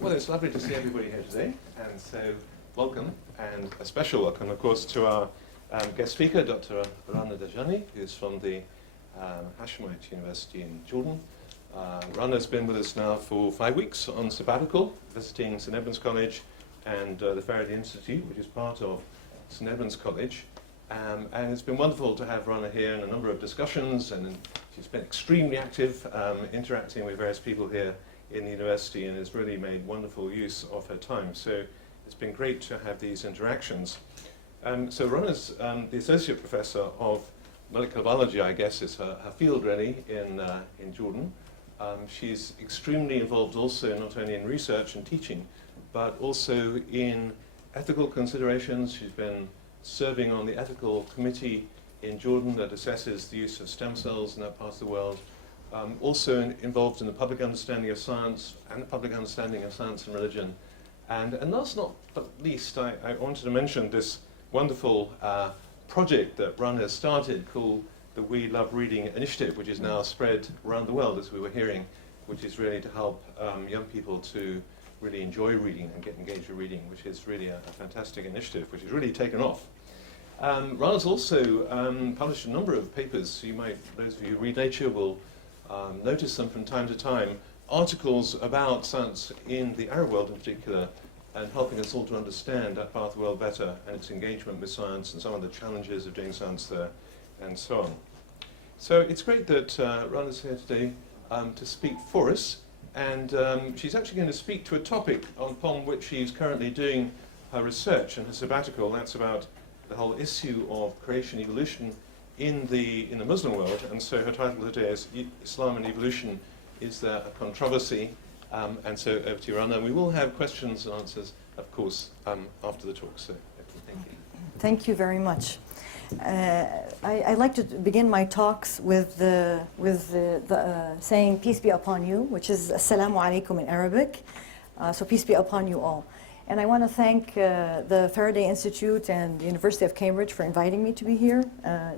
Well, it's lovely to see everybody here today, and so welcome, and a special welcome, of course, to our guest speaker, Dr. Rana Dajani, who's from the Hashemite University in Jordan. Rana's been with us now for 5 weeks on sabbatical, visiting St. Edmund's College and the Faraday Institute, which is part of St. Edmund's College. And it's been wonderful to have Rana here in a number of discussions, and she's been extremely active, interacting with various people here in the university, and has really made wonderful use of her time. So it's been great to have these interactions. So Rana's the Associate Professor of Molecular Biology, I guess, is her field really in Jordan. She's extremely involved also not only in research and teaching, but also in ethical considerations. She's been serving on the ethical committee in Jordan that assesses the use of stem cells in that part of the world. Also involved in the public understanding of science and the public understanding of science and religion. And last not but least, I wanted to mention this wonderful project that Rana has started called the We Love Reading Initiative, which is now spread around the world, as we were hearing, which is really to help young people to really enjoy reading and get engaged with reading, which is really a fantastic initiative, which has really taken off. Rana's also published a number of papers. You might, those of you who read Nature will notice them from time to time, articles about science in the Arab world in particular, and helping us all to understand that part of the world better and its engagement with science and some of the challenges of doing science there, and so on. So it's great that Rana's here today to speak for us, and she's actually going to speak to a topic upon which she's currently doing her research and her sabbatical. That's about the whole issue of creation evolution in the Muslim world, and so her title today is Islam and Evolution, Is There a Controversy? And so over to you, Rana. We will have questions and answers, of course, after the talk, so thank you. Thank you very much. I like to begin my talks with saying peace be upon you, which is Assalamu alaikum in Arabic, so peace be upon you all. And I want to thank the Faraday Institute and the University of Cambridge for inviting me to be here,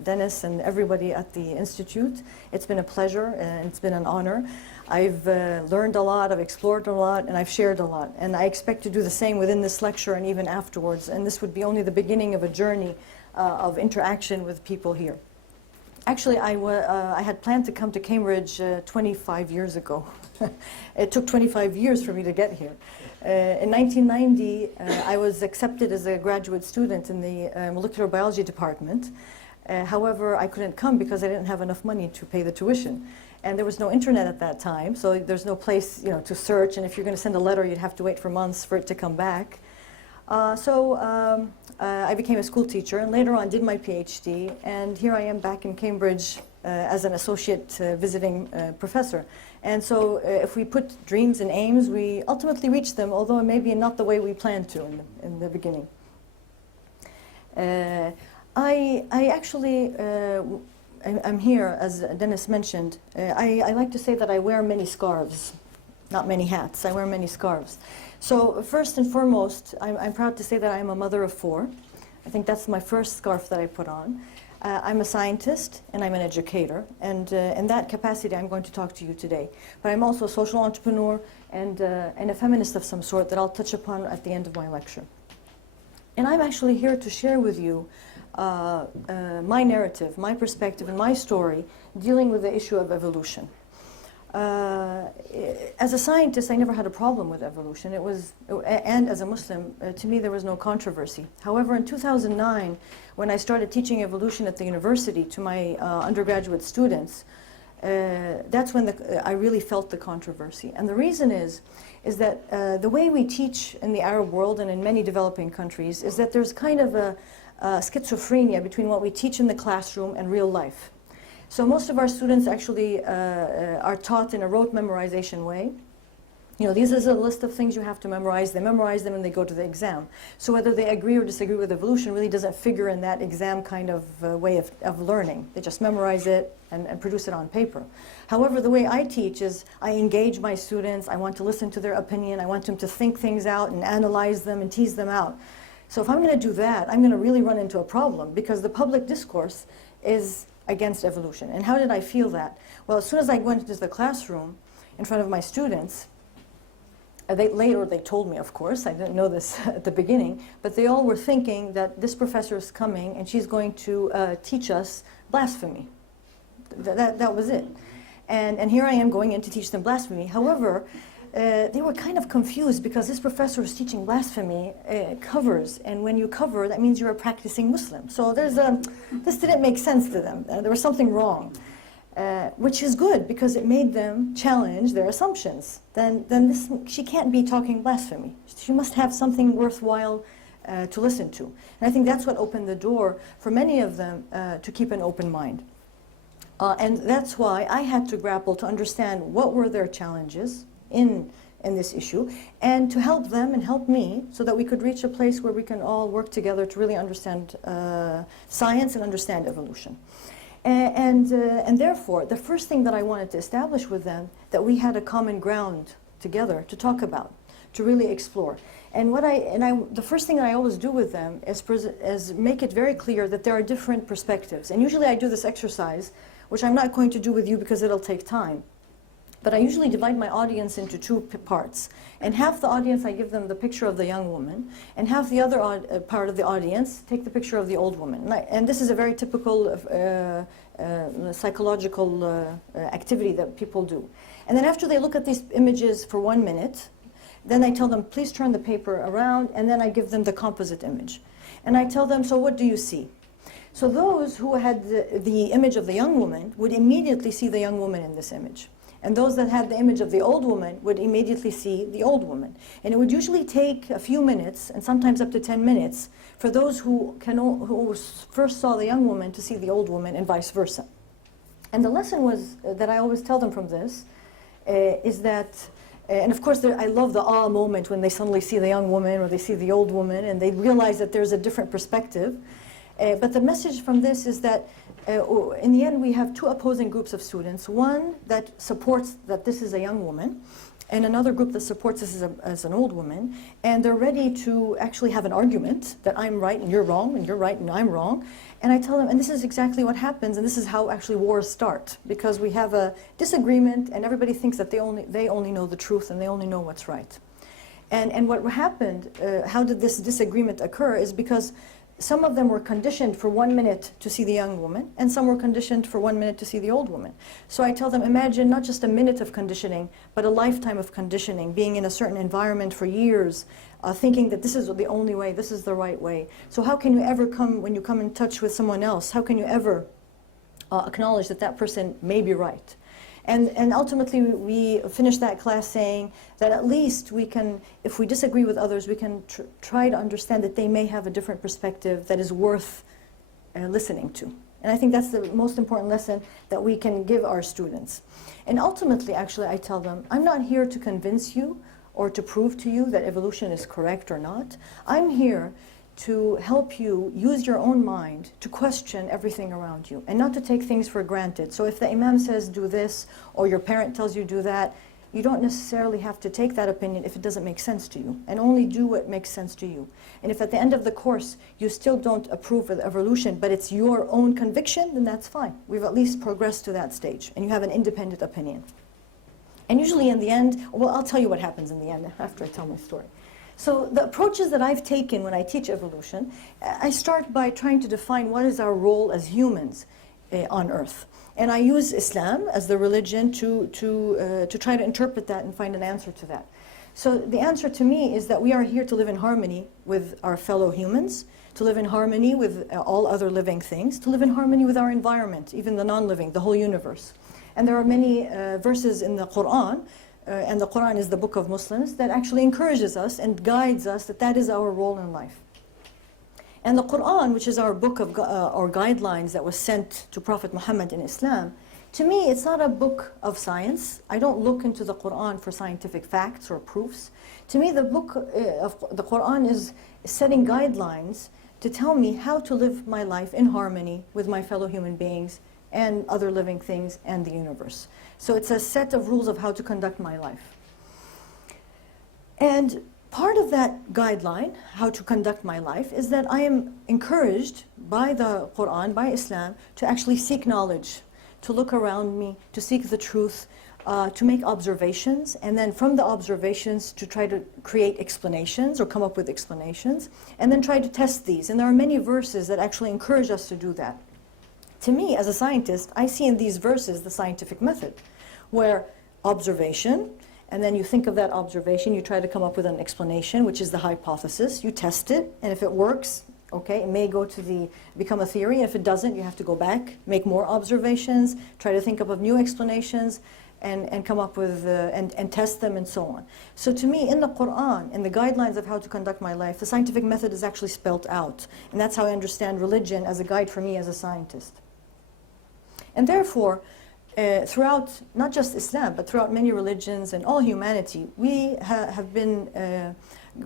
Dennis and everybody at the Institute. It's been a pleasure and it's been an honor. I've learned a lot, I've explored a lot, and I've shared a lot. And I expect to do the same within this lecture and even afterwards. And this would be only the beginning of a journey of interaction with people here. Actually, I had planned to come to Cambridge 25 years ago. It took 25 years for me to get here. In 1990, I was accepted as a graduate student in the molecular biology department. However, I couldn't come because I didn't have enough money to pay the tuition. And there was no internet at that time, so there's no place to search. And if you're going to send a letter, you'd have to wait for months for it to come back. I became a school teacher and later on did my PhD. And here I am back in Cambridge as an associate visiting professor. And so if we put dreams and aims, we ultimately reach them, although maybe not the way we planned to in the beginning. I'm here, as Dennis mentioned. I like to say that I wear many scarves, not many hats. I wear many scarves. So first and foremost, I'm proud to say that I'm a mother of 4. I think that's my first scarf that I put on. I'm a scientist and I'm an educator, and in that capacity I'm going to talk to you today. But I'm also a social entrepreneur and a feminist of some sort that I'll touch upon at the end of my lecture. And I'm actually here to share with you my narrative, my perspective, and my story dealing with the issue of evolution. As a scientist, I never had a problem with evolution. And as a Muslim, to me, there was no controversy. However, in 2009, when I started teaching evolution at the university to my undergraduate students, that's when I really felt the controversy. And the reason is that the way we teach in the Arab world and in many developing countries is that there's kind of a schizophrenia between what we teach in the classroom and real life. So most of our students actually are taught in a rote memorization way. These are a list of things you have to memorize. They memorize them and they go to the exam. So whether they agree or disagree with evolution really doesn't figure in that exam kind of way of learning. They just memorize it and produce it on paper. However, the way I teach is I engage my students. I want to listen to their opinion. I want them to think things out and analyze them and tease them out. So if I'm going to do that, I'm going to really run into a problem because the public discourse is against evolution. And how did I feel that? Well, as soon as I went into the classroom in front of my students, Later they told me, of course, I didn't know this at the beginning, but they all were thinking that this professor is coming and she's going to teach us blasphemy. That was it. And here I am going in to teach them blasphemy. However, they were kind of confused because this professor is teaching blasphemy covers, and when you cover, that means you're a practicing Muslim. So this didn't make sense to them. There was something wrong. Which is good because it made them challenge their assumptions. Then she can't be talking blasphemy. She must have something worthwhile to listen to. And I think that's what opened the door for many of them to keep an open mind. And that's why I had to grapple to understand what were their challenges in this issue, and to help them and help me so that we could reach a place where we can all work together to really understand science and understand evolution. And therefore, the first thing that I wanted to establish with them, that we had a common ground together to talk about, to really explore. And the first thing that I always do with them is make it very clear that there are different perspectives. And usually I do this exercise, which I'm not going to do with you because it'll take time. But I usually divide my audience into two parts. And half the audience, I give them the picture of the young woman, and half the other part of the audience take the picture of the old woman. And this is a very typical psychological activity that people do. And then after they look at these images for 1 minute, then I tell them, please turn the paper around, and then I give them the composite image. And I tell them, so what do you see? So those who had the image of the young woman would immediately see the young woman in this image. And those that had the image of the old woman would immediately see the old woman. And it would usually take a few minutes, and sometimes up to 10 minutes, for those who first saw the young woman to see the old woman, and vice versa. And the lesson was, that I always tell them from this, is that, and of course I love the awe moment when they suddenly see the young woman or they see the old woman and they realize that there's a different perspective. But the message from this is that in the end we have two opposing groups of students. One that supports that this is a young woman, and another group that supports this as an old woman, and they're ready to actually have an argument that I'm right and you're wrong, and you're right and I'm wrong. And I tell them, and this is exactly what happens, and this is how actually wars start, because we have a disagreement and everybody thinks that they only know the truth and they only know what's right. And what happened, how did this disagreement occur, is because some of them were conditioned for 1 minute to see the young woman, and some were conditioned for 1 minute to see the old woman. So I tell them, imagine not just a minute of conditioning, but a lifetime of conditioning, being in a certain environment for years, thinking that this is the only way, this is the right way. So how can you ever when you come in touch with someone else, how can you ever acknowledge that that person may be right? And ultimately, we finished that class saying that at least we can, if we disagree with others, we can try to understand that they may have a different perspective that is worth listening to. And I think that's the most important lesson that we can give our students. And ultimately, actually, I tell them, I'm not here to convince you or to prove to you that evolution is correct or not. I'm here to help you use your own mind to question everything around you and not to take things for granted. So if the imam says do this, or your parent tells you do that, you don't necessarily have to take that opinion if it doesn't make sense to you, and only do what makes sense to you. And if at the end of the course you still don't approve of evolution, but it's your own conviction, then that's fine. We've at least progressed to that stage, and you have an independent opinion. And usually in the end, well, I'll tell you what happens in the end after I tell my story. So the approaches that I've taken when I teach evolution, I start by trying to define what is our role as humans on Earth. And I use Islam as the religion to try to interpret that and find an answer to that. So the answer to me is that we are here to live in harmony with our fellow humans, to live in harmony with all other living things, to live in harmony with our environment, even the non-living, the whole universe. And there are many verses in the Quran, and the Quran is the book of Muslims, that actually encourages us and guides us that that is our role in life. And the Quran, which is our book of or guidelines that was sent to Prophet Muhammad in Islam, to me it's not a book of science. I don't look into the Quran for scientific facts or proofs. To me the book of the Quran is setting guidelines to tell me how to live my life in harmony with my fellow human beings and other living things and the universe. So it's a set of rules of how to conduct my life. And part of that guideline, how to conduct my life, is that I am encouraged by the Quran, by Islam, to actually seek knowledge, to look around me, to seek the truth, to make observations, and then from the observations to try to create explanations or come up with explanations, and then try to test these. And there are many verses that actually encourage us to do that. To me, as a scientist, I see in these verses the scientific method, where observation, and then you think of that observation, you try to come up with an explanation, which is the hypothesis, you test it, and if it works, okay, it may become a theory. If it doesn't, you have to go back, make more observations, try to think up of new explanations, and come up with, and test them, and so on. So to me, in the Quran, in the guidelines of how to conduct my life, the scientific method is actually spelt out. And that's how I understand religion as a guide for me as a scientist. And therefore, throughout, not just Islam, but throughout many religions and all humanity, we have been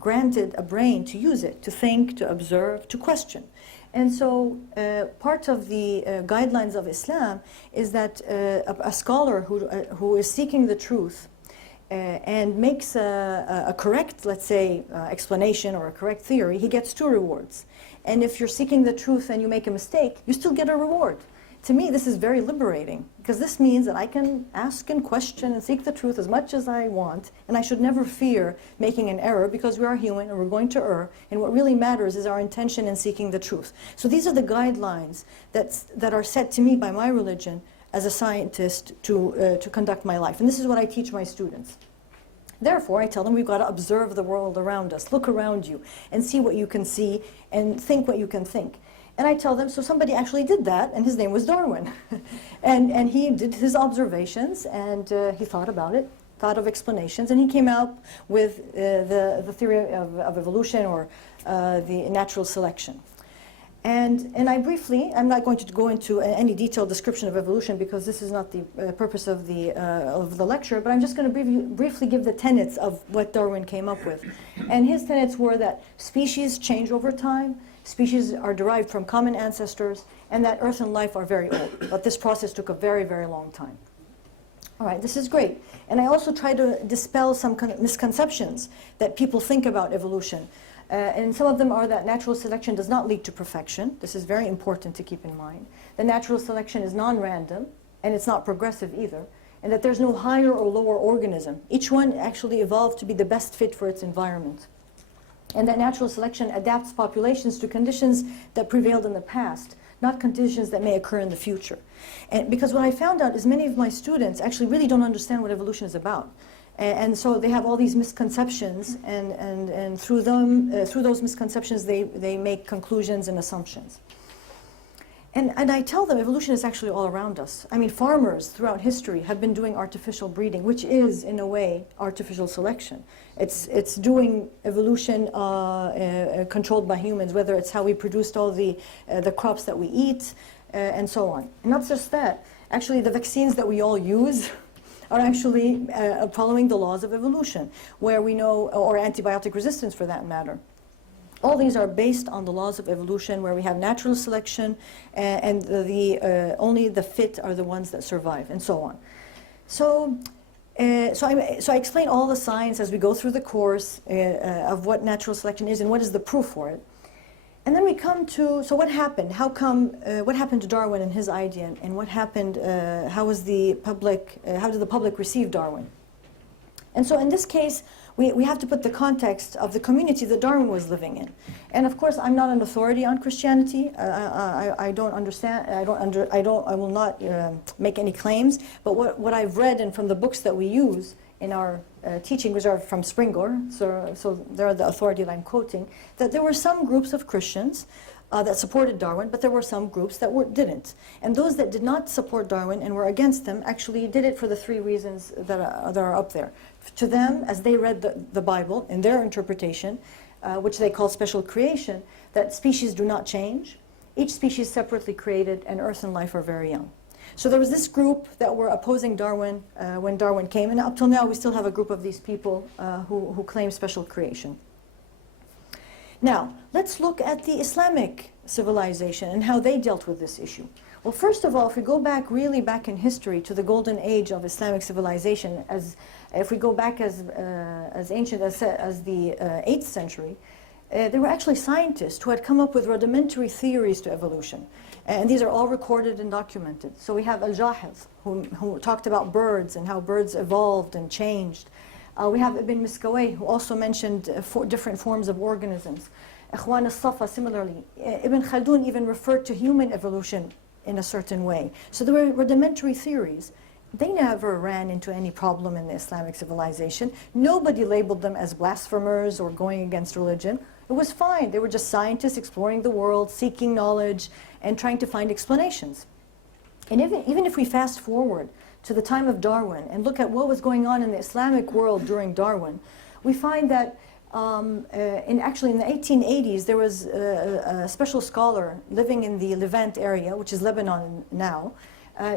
granted a brain to use it, to think, to observe, to question. And so part of the guidelines of Islam is that a scholar who is seeking the truth and makes a correct, let's say, explanation or a correct theory, he gets 2 rewards. And if you're seeking the truth and you make a mistake, you still get a reward. To me, this is very liberating, because this means that I can ask and question and seek the truth as much as I want, and I should never fear making an error, because we are human and we're going to err, and what really matters is our intention in seeking the truth. So these are the guidelines that are set to me by my religion as a scientist to conduct my life, and this is what I teach my students. Therefore, I tell them we've got to observe the world around us, look around you, and see what you can see, and think what you can think. And I tell them, so somebody actually did that, and his name was Darwin. and he did his observations, and he thought about it, thought of explanations, and he came out with the theory of evolution, or the natural selection. And I briefly, I'm not going to go into any detailed description of evolution, because this is not the purpose of the lecture, but I'm just going to briefly give the tenets of what Darwin came up with. And his tenets were that species change over time, species are derived from common ancestors, and that Earth and life are very old. But this process took a very, very long time. All right, this is great. And I also try to dispel some misconceptions that people think about evolution. And some of them are that natural selection does not lead to perfection. This is very important to keep in mind. That natural selection is non-random, and it's not progressive either. And that there's no higher or lower organism. Each one actually evolved to be the best fit for its environment. And that natural selection adapts populations to conditions that prevailed in the past, not conditions that may occur in the future. And because what I found out is many of my students actually really don't understand what evolution is about. And so they have all these misconceptions, and through those misconceptions they make conclusions and assumptions. And I tell them evolution is actually all around us. I mean, farmers throughout history have been doing artificial breeding, which is, in a way, artificial selection. It's doing evolution controlled by humans, whether it's how we produced all the crops that we eat, and so on. And not just that, actually the vaccines that we all use are actually following the laws of evolution, where we know, or antibiotic resistance for that matter. All these are based on the laws of evolution, where we have natural selection, and only the fit are the ones that survive, and so on. So I explain all the science as we go through the course of what natural selection is and what is the proof for it. And then we come to, so what happened? How come, what happened to Darwin and his idea, and what happened, how did the public receive Darwin? And so in this case, we have to put the context of the community that Darwin was living in. And of course, I'm not an authority on Christianity. I don't understand, I will not make any claims, but what I've read and from the books that we use in our teaching, which are from Springor, so they're the authority that I'm quoting, that there were some groups of Christians that supported Darwin, but there were some groups that didn't. And those that did not support Darwin and were against him actually did it for the 3 reasons that are up there. To them, as they read the Bible in their interpretation, which they call special creation, that species do not change, each species separately created, and Earth and life are very young. So there was this group that were opposing Darwin when Darwin came, and up till now we still have a group of these people who claim special creation. Now, let's look at the Islamic civilization and how they dealt with this issue. Well, first of all, if we go back, really back in history to the golden age of Islamic civilization, if we go back as ancient as the 8th century, there were actually scientists who had come up with rudimentary theories to evolution. And these are all recorded and documented. So we have Al-Jahiz, who talked about birds and how birds evolved and changed. We have Ibn Miskawayh, who also mentioned different forms of organisms. Ikhwan al-Safa, similarly. Ibn Khaldun even referred to human evolution in a certain way. So there were rudimentary theories. They never ran into any problem in the Islamic civilization. Nobody labeled them as blasphemers or going against religion. It was fine. They were just scientists exploring the world, seeking knowledge, and trying to find explanations. And even if we fast forward to the time of Darwin and look at what was going on in the Islamic world during Darwin, we find that actually in the 1880s, there was a special scholar living in the Levant area, which is Lebanon now,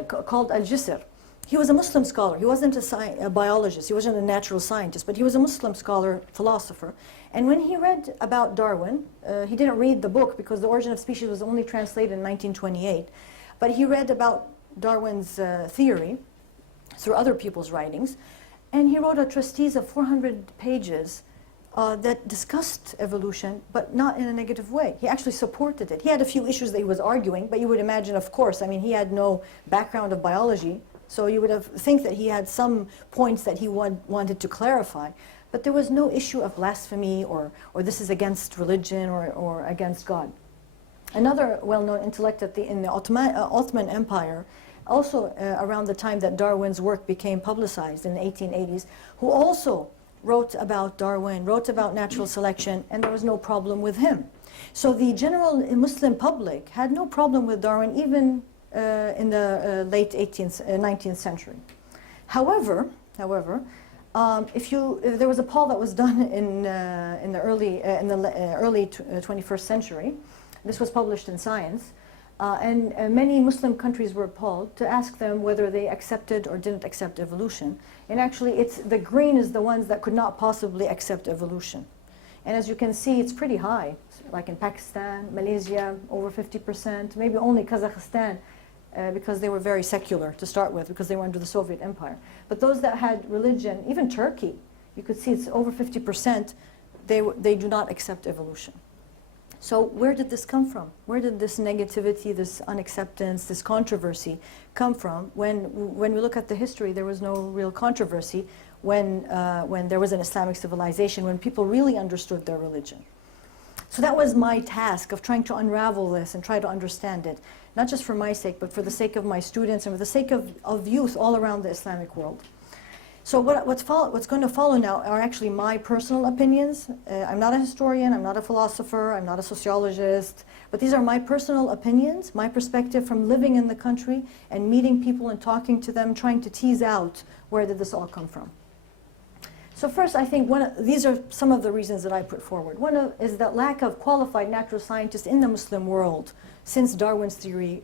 called Al-Jisr. He was a Muslim scholar. He wasn't a biologist. He wasn't a natural scientist, but he was a Muslim scholar, philosopher. And when he read about Darwin, he didn't read the book because The Origin of Species was only translated in 1928. But he read about Darwin's theory through other people's writings. And he wrote a treatise of 400 pages that discussed evolution, but not in a negative way. He actually supported it. He had a few issues that he was arguing, but you would imagine, of course, I mean, he had no background of biology, so you would think that he had some points that he wanted to clarify. But there was no issue of blasphemy or this is against religion or against God. Another well-known intellect in the Ottoman Empire, also around the time that Darwin's work became publicized in the 1880s, who also wrote about Darwin, wrote about natural selection, and there was no problem with him. So the general Muslim public had no problem with Darwin even in the late 19th century. However, if there was a poll that was done in the early 21st century, this was published in Science, and many Muslim countries were polled to ask them whether they accepted or didn't accept evolution. And actually, the green is the ones that could not possibly accept evolution. And as you can see, it's pretty high, like in Pakistan, Malaysia, over 50%, maybe only Kazakhstan, because they were very secular to start with, because they were under the Soviet Empire. But those that had religion, even Turkey, you could see it's over 50%, they do not accept evolution. So where did this come from? Where did this negativity, this unacceptance, this controversy come from? When we look at the history, there was no real controversy when there was an Islamic civilization, when people really understood their religion. So that was my task of trying to unravel this and try to understand it, not just for my sake, but for the sake of my students and for the sake of youth all around the Islamic world. So what's going to follow now are actually my personal opinions. I'm not a historian, I'm not a philosopher, I'm not a sociologist, but these are my personal opinions, my perspective from living in the country and meeting people and talking to them, trying to tease out where did this all come from. So first, I think these are some of the reasons that I put forward. One is that lack of qualified natural scientists in the Muslim world since Darwin's theory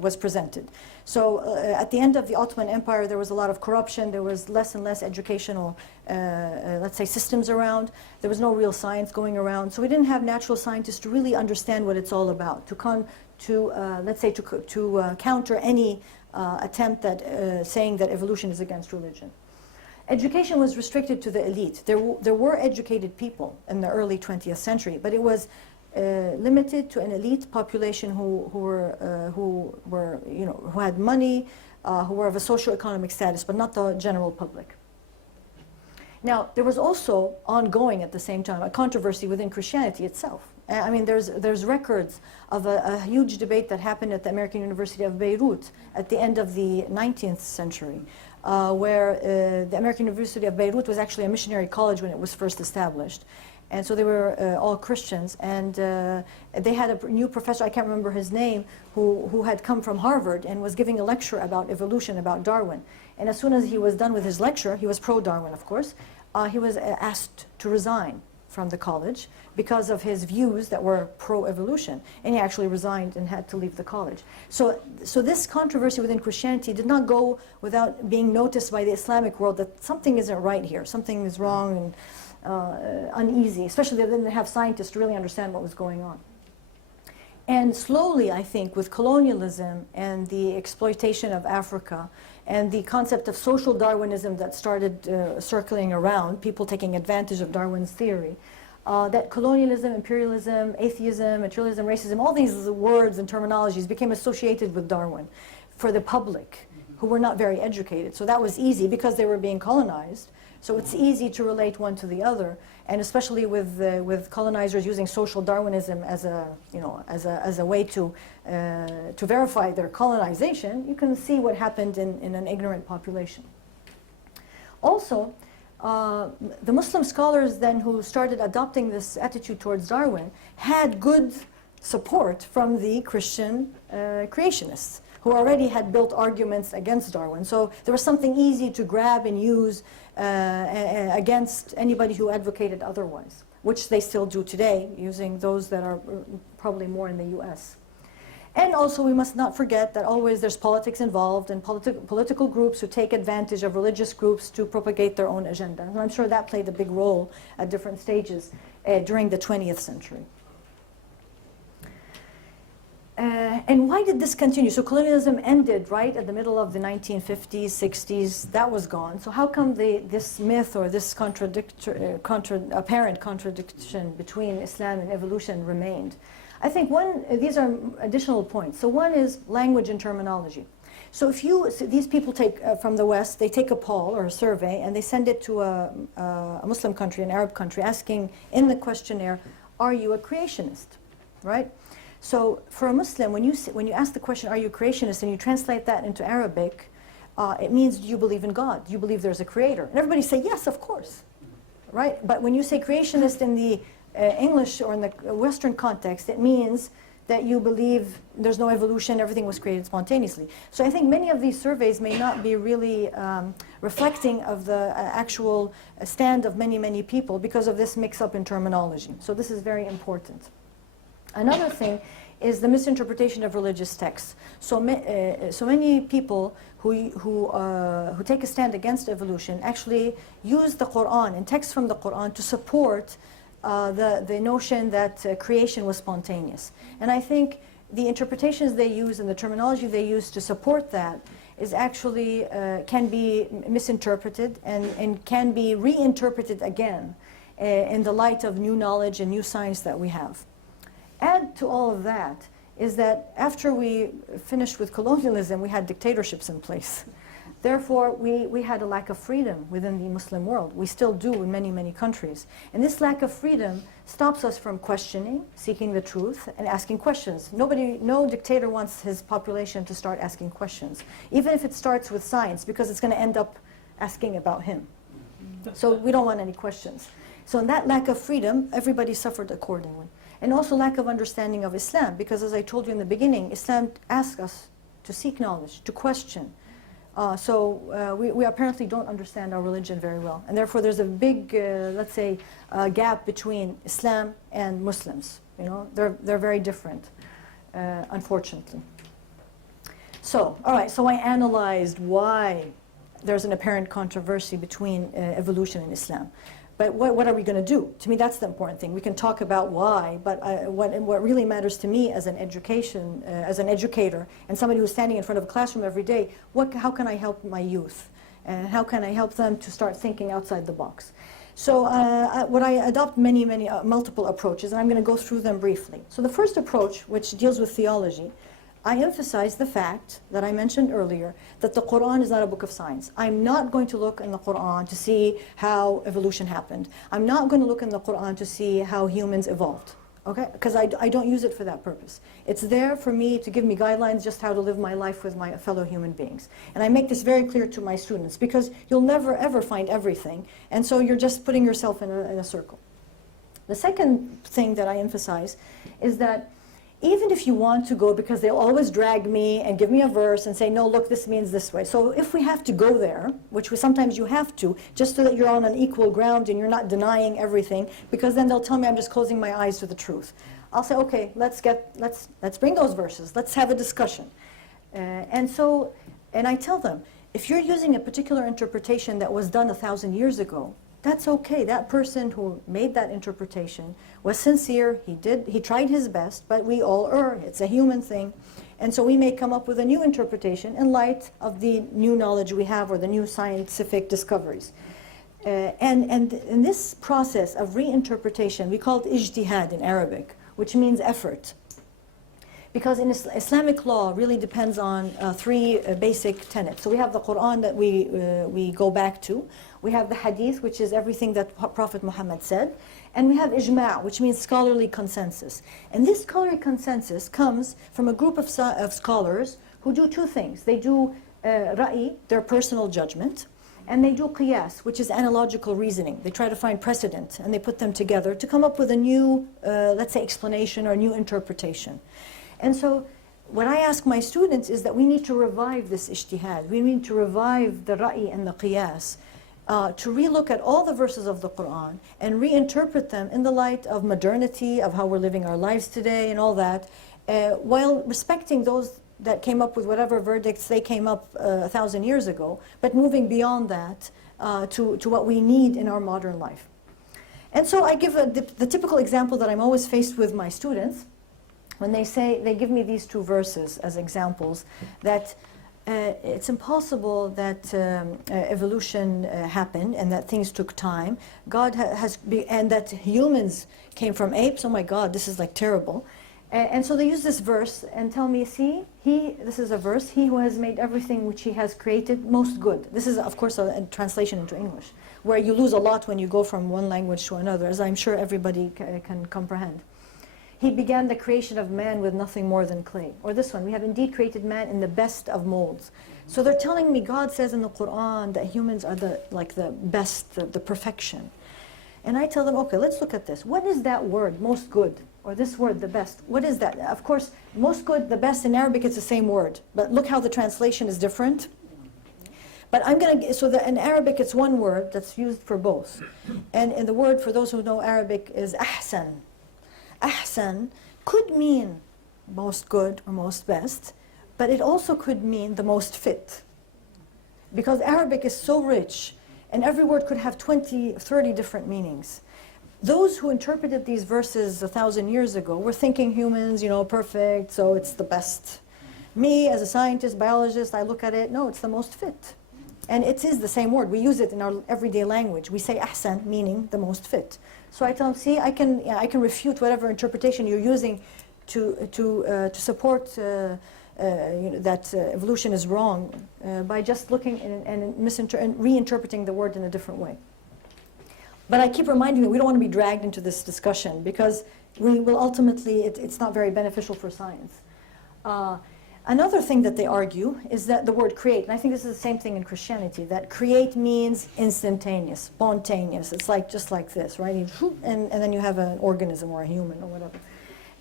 was presented. So at the end of the Ottoman Empire, there was a lot of corruption. There was less and less educational, let's say, systems around. There was no real science going around. So we didn't have natural scientists to really understand what it's all about, to counter any attempt at saying that evolution is against religion. Education was restricted to the elite. There were educated people in the early 20th century, but it was limited to an elite population who had money, who were of a socioeconomic status, but not the general public. Now, there was also ongoing at the same time a controversy within Christianity itself. I mean, there's records of a huge debate that happened at the American University of Beirut at the end of the 19th century, where the American University of Beirut was actually a missionary college when it was first established. And so they were all Christians, and they had a new professor, I can't remember his name, who had come from Harvard and was giving a lecture about evolution, about Darwin. And as soon as he was done with his lecture, he was pro-Darwin, of course, he was asked to resign from the college because of his views that were pro-evolution. And he actually resigned and had to leave the college. So this controversy within Christianity did not go without being noticed by the Islamic world that something isn't right here, something is wrong and uneasy, especially they didn't have scientists to really understand what was going on. And slowly, I think, with colonialism and the exploitation of Africa and the concept of social Darwinism that started circling around, people taking advantage of Darwin's theory, that colonialism, imperialism, atheism, materialism, racism, all these words and terminologies became associated with Darwin for the public who were not very educated. So that was easy because they were being colonized. So it's easy to relate one to the other, and especially with colonizers using social Darwinism as a way to verify their colonization. You can see what happened in an ignorant population. Also, the Muslim scholars then who started adopting this attitude towards Darwin had good support from the Christian creationists, who already had built arguments against Darwin. So there was something easy to grab and use against anybody who advocated otherwise, which they still do today, using those that are probably more in the US. And also we must not forget that always there's politics involved, and political groups who take advantage of religious groups to propagate their own agenda. And I'm sure that played a big role at different stages during the 20th century. And why did this continue? So colonialism ended right at the middle of the 1950s, 60s. That was gone. So how come this myth or this apparent contradiction between Islam and evolution remained? I think these are additional points. So one is language and terminology. So these people take, from the West, they take a poll or a survey and they send it to a Muslim country, an Arab country, asking in the questionnaire, are you a creationist, right? So for a Muslim, when you ask the question, are you a creationist, and you translate that into Arabic, it means, do you believe in God? Do you believe there's a creator? And everybody say, yes, of course, right? But when you say creationist in the English or in the Western context, it means that you believe there's no evolution, everything was created spontaneously. So I think many of these surveys may not be really reflecting of the actual stand of many, many people because of this mix-up in terminology. So this is very important. Another thing is the misinterpretation of religious texts. So many people who take a stand against evolution actually use the Quran and texts from the Quran to support the notion that creation was spontaneous. And I think the interpretations they use and the terminology they use to support that is actually can be misinterpreted and can be reinterpreted again in the light of new knowledge and new science that we have. Add to all of that is that after we finished with colonialism, we had dictatorships in place. Therefore, we had a lack of freedom within the Muslim world. We still do in many, many countries. And this lack of freedom stops us from questioning, seeking the truth, and asking questions. No dictator wants his population to start asking questions, even if it starts with science, because it's going to end up asking about him. So we don't want any questions. So in that lack of freedom, everybody suffered accordingly. And also lack of understanding of Islam, because as I told you in the beginning, Islam asks us to seek knowledge, to question. We apparently don't understand our religion very well. And therefore there's a big, let's say, gap between Islam and Muslims. You know, they're very different, unfortunately. So, all right, so I analyzed why there's an apparent controversy between evolution and Islam. But what are we going to do? To me, that's the important thing. We can talk about why, but what really matters to me as an educator, and somebody who's standing in front of a classroom every day, how can I help my youth? And how can I help them to start thinking outside the box? So I adopt multiple approaches, and I'm going to go through them briefly. So the first approach, which deals with theology, I emphasize the fact that I mentioned earlier, that the Quran is not a book of science. I'm not going to look in the Quran to see how evolution happened. I'm not going to look in the Quran to see how humans evolved, okay? Because I don't use it for that purpose. It's there for me to give me guidelines just how to live my life with my fellow human beings. And I make this very clear to my students, because you'll never ever find everything, and so you're just putting yourself in a circle. The second thing that I emphasize is that even if you want to go, because they'll always drag me and give me a verse and say, no, look, this means this way. So if we have to go there, which sometimes you have to, just so that you're on an equal ground and you're not denying everything, because then they'll tell me I'm just closing my eyes to the truth. I'll say, okay, let's bring those verses. Let's have a discussion. And I tell them, if you're using a particular interpretation that was done 1,000 years ago, that's okay. That person who made that interpretation was sincere. He tried his best, but we all err. It's a human thing. And so we may come up with a new interpretation in light of the new knowledge we have or the new scientific discoveries. And in this process of reinterpretation, we call it ijtihad in Arabic, which means effort. Because in Islamic law really depends on three basic tenets. So we have the Quran that we go back to. We have the Hadith, which is everything that Prophet Muhammad said. And we have ijma', which means scholarly consensus. And this scholarly consensus comes from a group of scholars who do two things. They do ra'i, their personal judgment, and they do qiyas, which is analogical reasoning. They try to find precedent, and they put them together to come up with a new, let's say, explanation or a new interpretation. And so what I ask my students is that we need to revive this ijtihad. We need to revive the ra'i and the qiyas, to relook at all the verses of the Quran and reinterpret them in the light of modernity, of how we're living our lives today and all that, while respecting those that came up with whatever verdicts they came up 1,000 years ago, but moving beyond that to what we need in our modern life. And so I give the typical example that I'm always faced with my students when they give me these two verses as examples, that it's impossible that evolution happened and that things took time. God and that humans came from apes. Oh my God, this is like terrible. And so they use this verse and tell me, see, this is a verse, he who has made everything which he has created most good. This is, of course, a translation into English, where you lose a lot when you go from one language to another, as I'm sure everybody can comprehend. He began the creation of man with nothing more than clay. Or this one, we have indeed created man in the best of molds. So they're telling me God says in the Quran that humans are the best, the perfection. And I tell them, okay, let's look at this. What is that word, most good? Or this word, the best? What is that? Of course, most good, the best, in Arabic, it's the same word. But look how the translation is different. But in Arabic, it's one word that's used for both. And the word, for those who know Arabic, is ahsan. Ahsan could mean most good or most best, but it also could mean the most fit. Because Arabic is so rich, and every word could have 20, 30 different meanings. Those who interpreted these verses 1,000 years ago were thinking humans, perfect, so it's the best. Me, as a scientist, biologist, I look at it, no, it's the most fit. And it is the same word. We use it in our everyday language. We say ahsan, meaning the most fit. So I tell them, see, I can refute whatever interpretation you're using to support that evolution is wrong by just looking and reinterpreting the word in a different way. But I keep reminding them we don't want to be dragged into this discussion because we will ultimately, it's not very beneficial for science. Another thing that they argue is that the word create, and I think this is the same thing in Christianity, that create means instantaneous, spontaneous. It's like just like this, right? And then you have an organism or a human or whatever.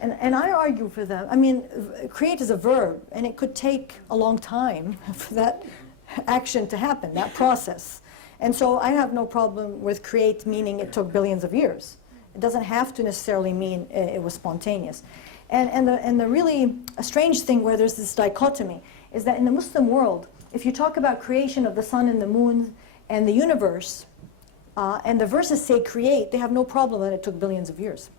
And I argue for them. I mean, create is a verb, and it could take a long time for that action to happen, that process. And so I have no problem with create meaning it took billions of years. It doesn't have to necessarily mean it was spontaneous. And the really strange thing where there's this dichotomy is that in the Muslim world, if you talk about creation of the sun and the moon and the universe, and the verses say create, they have no problem that it took billions of years.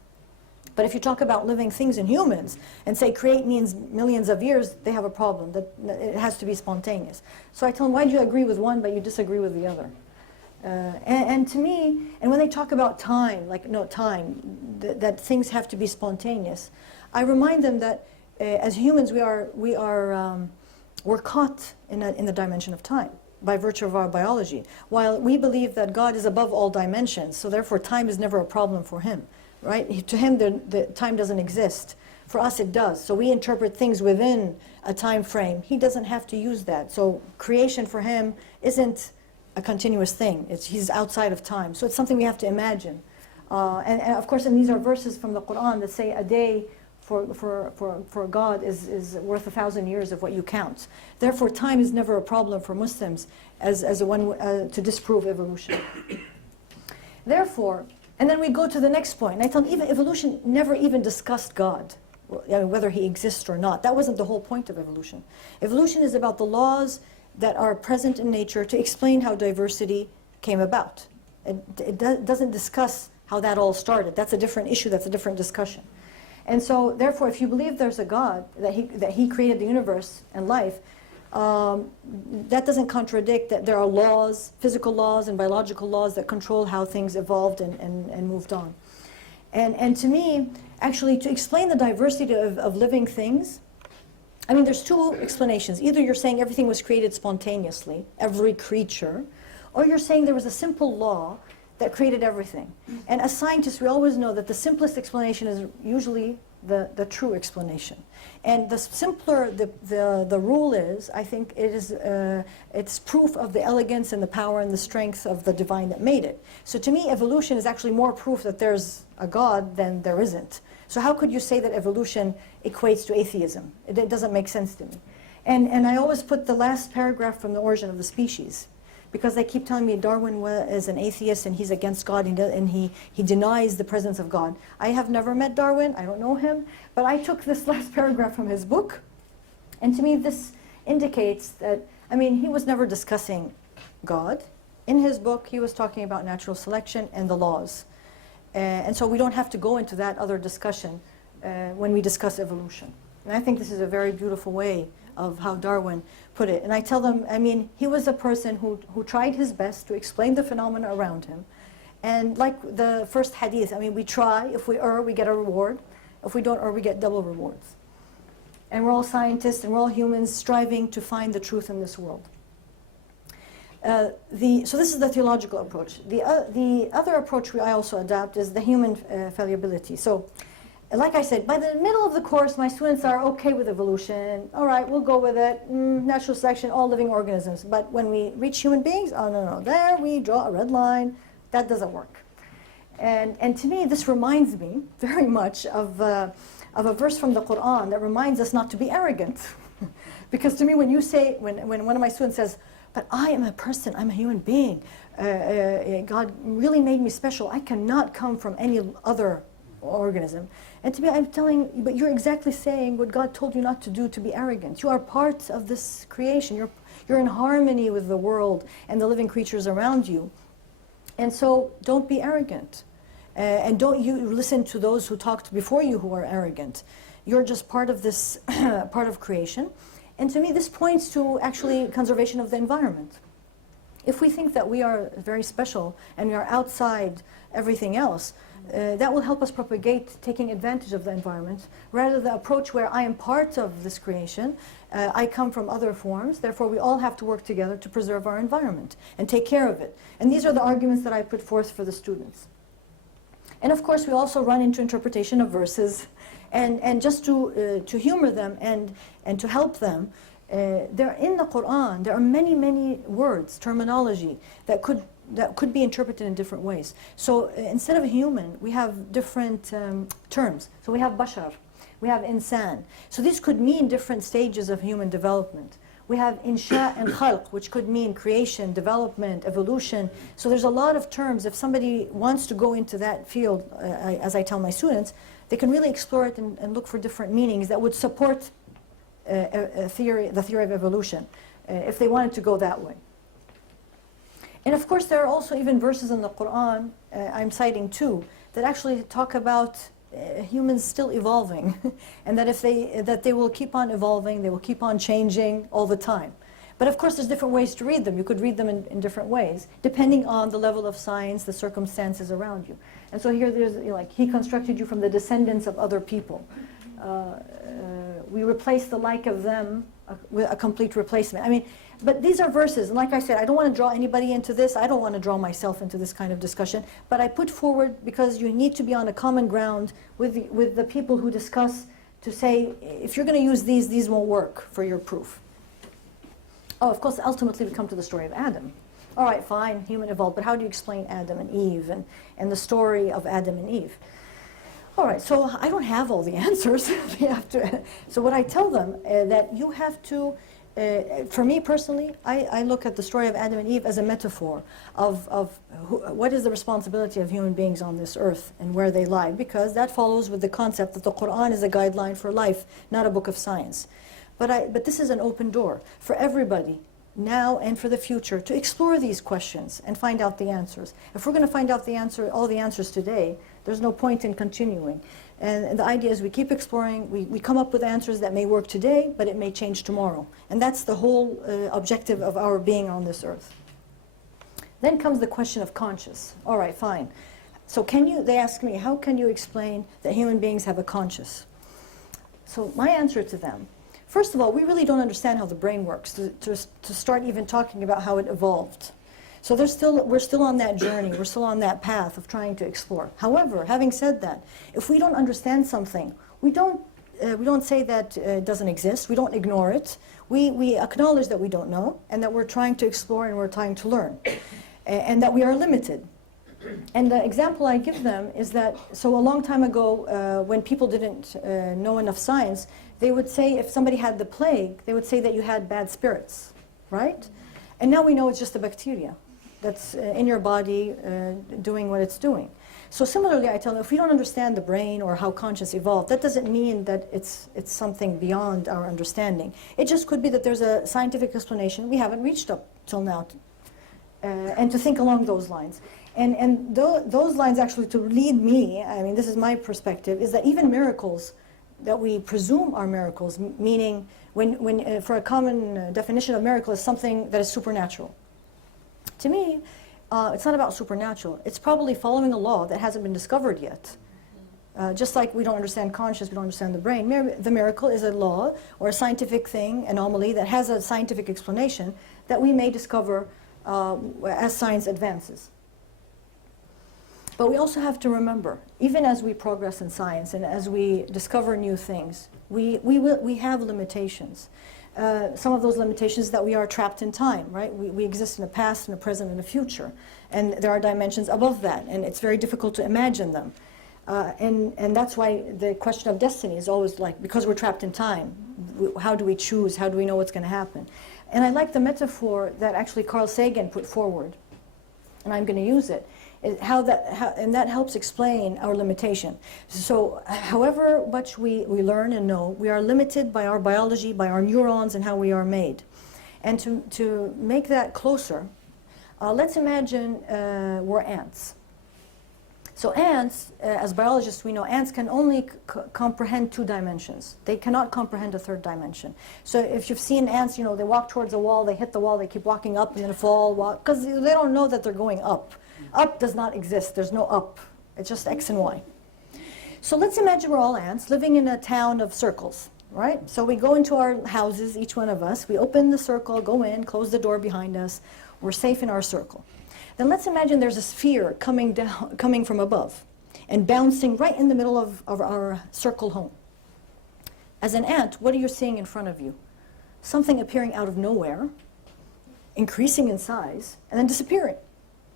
But if you talk about living things and humans and say create means millions of years, they have a problem, that it has to be spontaneous. So I tell them, why do you agree with one but you disagree with the other? And to me, and when they talk about time, that things have to be spontaneous, I remind them that as humans we're caught in the dimension of time by virtue of our biology. While we believe that God is above all dimensions, so therefore time is never a problem for him, right? To him, the time doesn't exist. For us, it does. So we interpret things within a time frame. He doesn't have to use that. So creation for him isn't a continuous thing. He's outside of time. So it's something we have to imagine. And of course, and these are verses from the Quran that say a day for God is worth 1,000 years of what you count. Therefore, time is never a problem for Muslims as a one to disprove evolution. Therefore, and then we go to the next point. And I tell them, even evolution never even discussed God, whether he exists or not. That wasn't the whole point of evolution. Evolution is about the laws that are present in nature to explain how diversity came about. It doesn't discuss how that all started. That's a different issue. That's a different discussion. And so, therefore, if you believe there's a God, that he created the universe and life, that doesn't contradict that there are laws, physical laws and biological laws that control how things evolved and moved on. And to me, actually, to explain the diversity of living things, I mean, there's two explanations. Either you're saying everything was created spontaneously, every creature, or you're saying there was a simple law that created everything. And as scientists, we always know that the simplest explanation is usually the true explanation. And the simpler the rule is, I think it's proof of the elegance and the power and the strength of the divine that made it. So to me, evolution is actually more proof that there's a God than there isn't. So how could you say that evolution equates to atheism? It doesn't make sense to me. And I always put the last paragraph from The Origin of the Species, because they keep telling me Darwin is an atheist and he's against God and he denies the presence of God. I have never met Darwin, I don't know him, but I took this last paragraph from his book, and to me this indicates that, I mean, he was never discussing God. In his book, he was talking about natural selection and the laws. And so we don't have to go into that other discussion when we discuss evolution. And I think this is a very beautiful way of how Darwin put it. And I tell them, I mean, he was a person who tried his best to explain the phenomena around him. And like the first hadith, I mean, we try. If we err, we get a reward. If we don't err, we get double rewards. And we're all scientists and we're all humans striving to find the truth in this world. So this is the theological approach. The other approach I also adopt is the human fallibility. So, like I said, by the middle of the course, my students are okay with evolution. All right, we'll go with it. Natural selection, all living organisms. But when we reach human beings, oh, no, there we draw a red line. That doesn't work. And to me, this reminds me very much of a verse from the Quran that reminds us not to be arrogant. Because to me, when you say, when one of my students says, but I am a person, I'm a human being. God really made me special. I cannot come from any other organism. And to me, I'm telling you, but you're exactly saying what God told you not to do, to be arrogant. You are part of this creation. You're in harmony with the world and the living creatures around you. And so don't be arrogant. And don't you listen to those who talked before you who are arrogant. You're just part of this, part of creation. And to me, this points to actually conservation of the environment. If we think that we are very special and we are outside everything else, that will help us propagate taking advantage of the environment, rather the approach where I am part of this creation, I come from other forms, therefore we all have to work together to preserve our environment and take care of it. And these are the arguments that I put forth for the students. And of course we also run into interpretation of verses, and just to humor them and to help them, there in the Quran there are many words, terminology that could be interpreted in different ways. So instead of human, we have different terms. So we have bashar, we have insan. So these could mean different stages of human development. We have insha and khalq, which could mean creation, development, evolution. So there's a lot of terms. If somebody wants to go into that field, as I tell my students, they can really explore it and look for different meanings that would support the theory of evolution, if they wanted to go that way. And of course, there are also even verses in the Quran, I'm citing two, that actually talk about humans still evolving, and that they will keep on evolving, they will keep on changing all the time. But of course, there's different ways to read them. You could read them in different ways, depending on the level of science, the circumstances around you. And so here, there's like, he constructed you from the descendants of other people. We replace the like of them with a complete replacement. I mean, but these are verses, and like I said, I don't want to draw anybody into this. I don't want to draw myself into this kind of discussion. But I put forward, because you need to be on a common ground with the people who discuss, to say, if you're going to use these won't work for your proof. Oh, of course, ultimately we come to the story of Adam. All right, fine, human evolved, but how do you explain Adam and Eve and the story of Adam and Eve? All right, so I don't have all the answers. So what I tell them, that you have to, for me personally, I look at the story of Adam and Eve as a metaphor of what is the responsibility of human beings on this earth and where they lie, because that follows with the concept that the Quran is a guideline for life, not a book of science. But this is an open door for everybody, now and for the future, to explore these questions and find out the answers. If we're going to find out all the answers today, There's no point in continuing. And the idea is we keep exploring, we come up with answers that may work today, but it may change tomorrow. And that's the whole objective of our being on this earth. Then comes the question of conscious. All right, fine. So they ask me, how can you explain that human beings have a conscious? So my answer to them, first of all, we really don't understand how the brain works to start even talking about how it evolved. So we're still on that journey, we're still on that path of trying to explore. However, having said that, if we don't understand something, we don't say that it doesn't exist, we don't ignore it. We acknowledge that we don't know, and that we're trying to explore and we're trying to learn, and that we are limited. And the example I give them is that, so a long time ago, when people didn't know enough science, they would say if somebody had the plague, they would say that you had bad spirits, right? And now we know it's just a bacteria that's in your body doing what it's doing. So similarly, I tell them, if we don't understand the brain or how conscious evolved, that doesn't mean that it's something beyond our understanding. It just could be that there's a scientific explanation we haven't reached up till now, and to think along those lines. And those lines actually to lead me, I mean, this is my perspective, is that even miracles that we presume are miracles, meaning when for a common definition of miracle is something that is supernatural. To me, it's not about supernatural. It's probably following a law that hasn't been discovered yet. Just like we don't understand conscious, we don't understand the brain. The miracle is a law or a scientific thing, anomaly, that has a scientific explanation that we may discover as science advances. But we also have to remember, even as we progress in science and as we discover new things, we have limitations. Some of those limitations that we are trapped in time, right? We exist in a past and a present and a future. And there are dimensions above that, and it's very difficult to imagine them. And that's why the question of destiny is always like, because we're trapped in time, how do we choose? How do we know what's going to happen? And I like the metaphor that actually Carl Sagan put forward, and I'm going to use it. And that helps explain our limitation. So however much we learn and know, we are limited by our biology, by our neurons, and how we are made. And to make that closer, let's imagine we're ants. So ants, as biologists we know, ants can only comprehend 2 dimensions. They cannot comprehend a 3rd dimension. So if you've seen ants, you know, they walk towards a wall, they hit the wall, they keep walking up and then fall, because they don't know that they're going up. Up does not exist. There's no up. It's just X and Y. So let's imagine we're all ants living in a town of circles, right? So we go into our houses, each one of us. We open the circle, go in, close the door behind us. We're safe in our circle. Then let's imagine there's a sphere coming from above and bouncing right in the middle of our circle home. As an ant, what are you seeing in front of you? Something appearing out of nowhere, increasing in size, and then disappearing.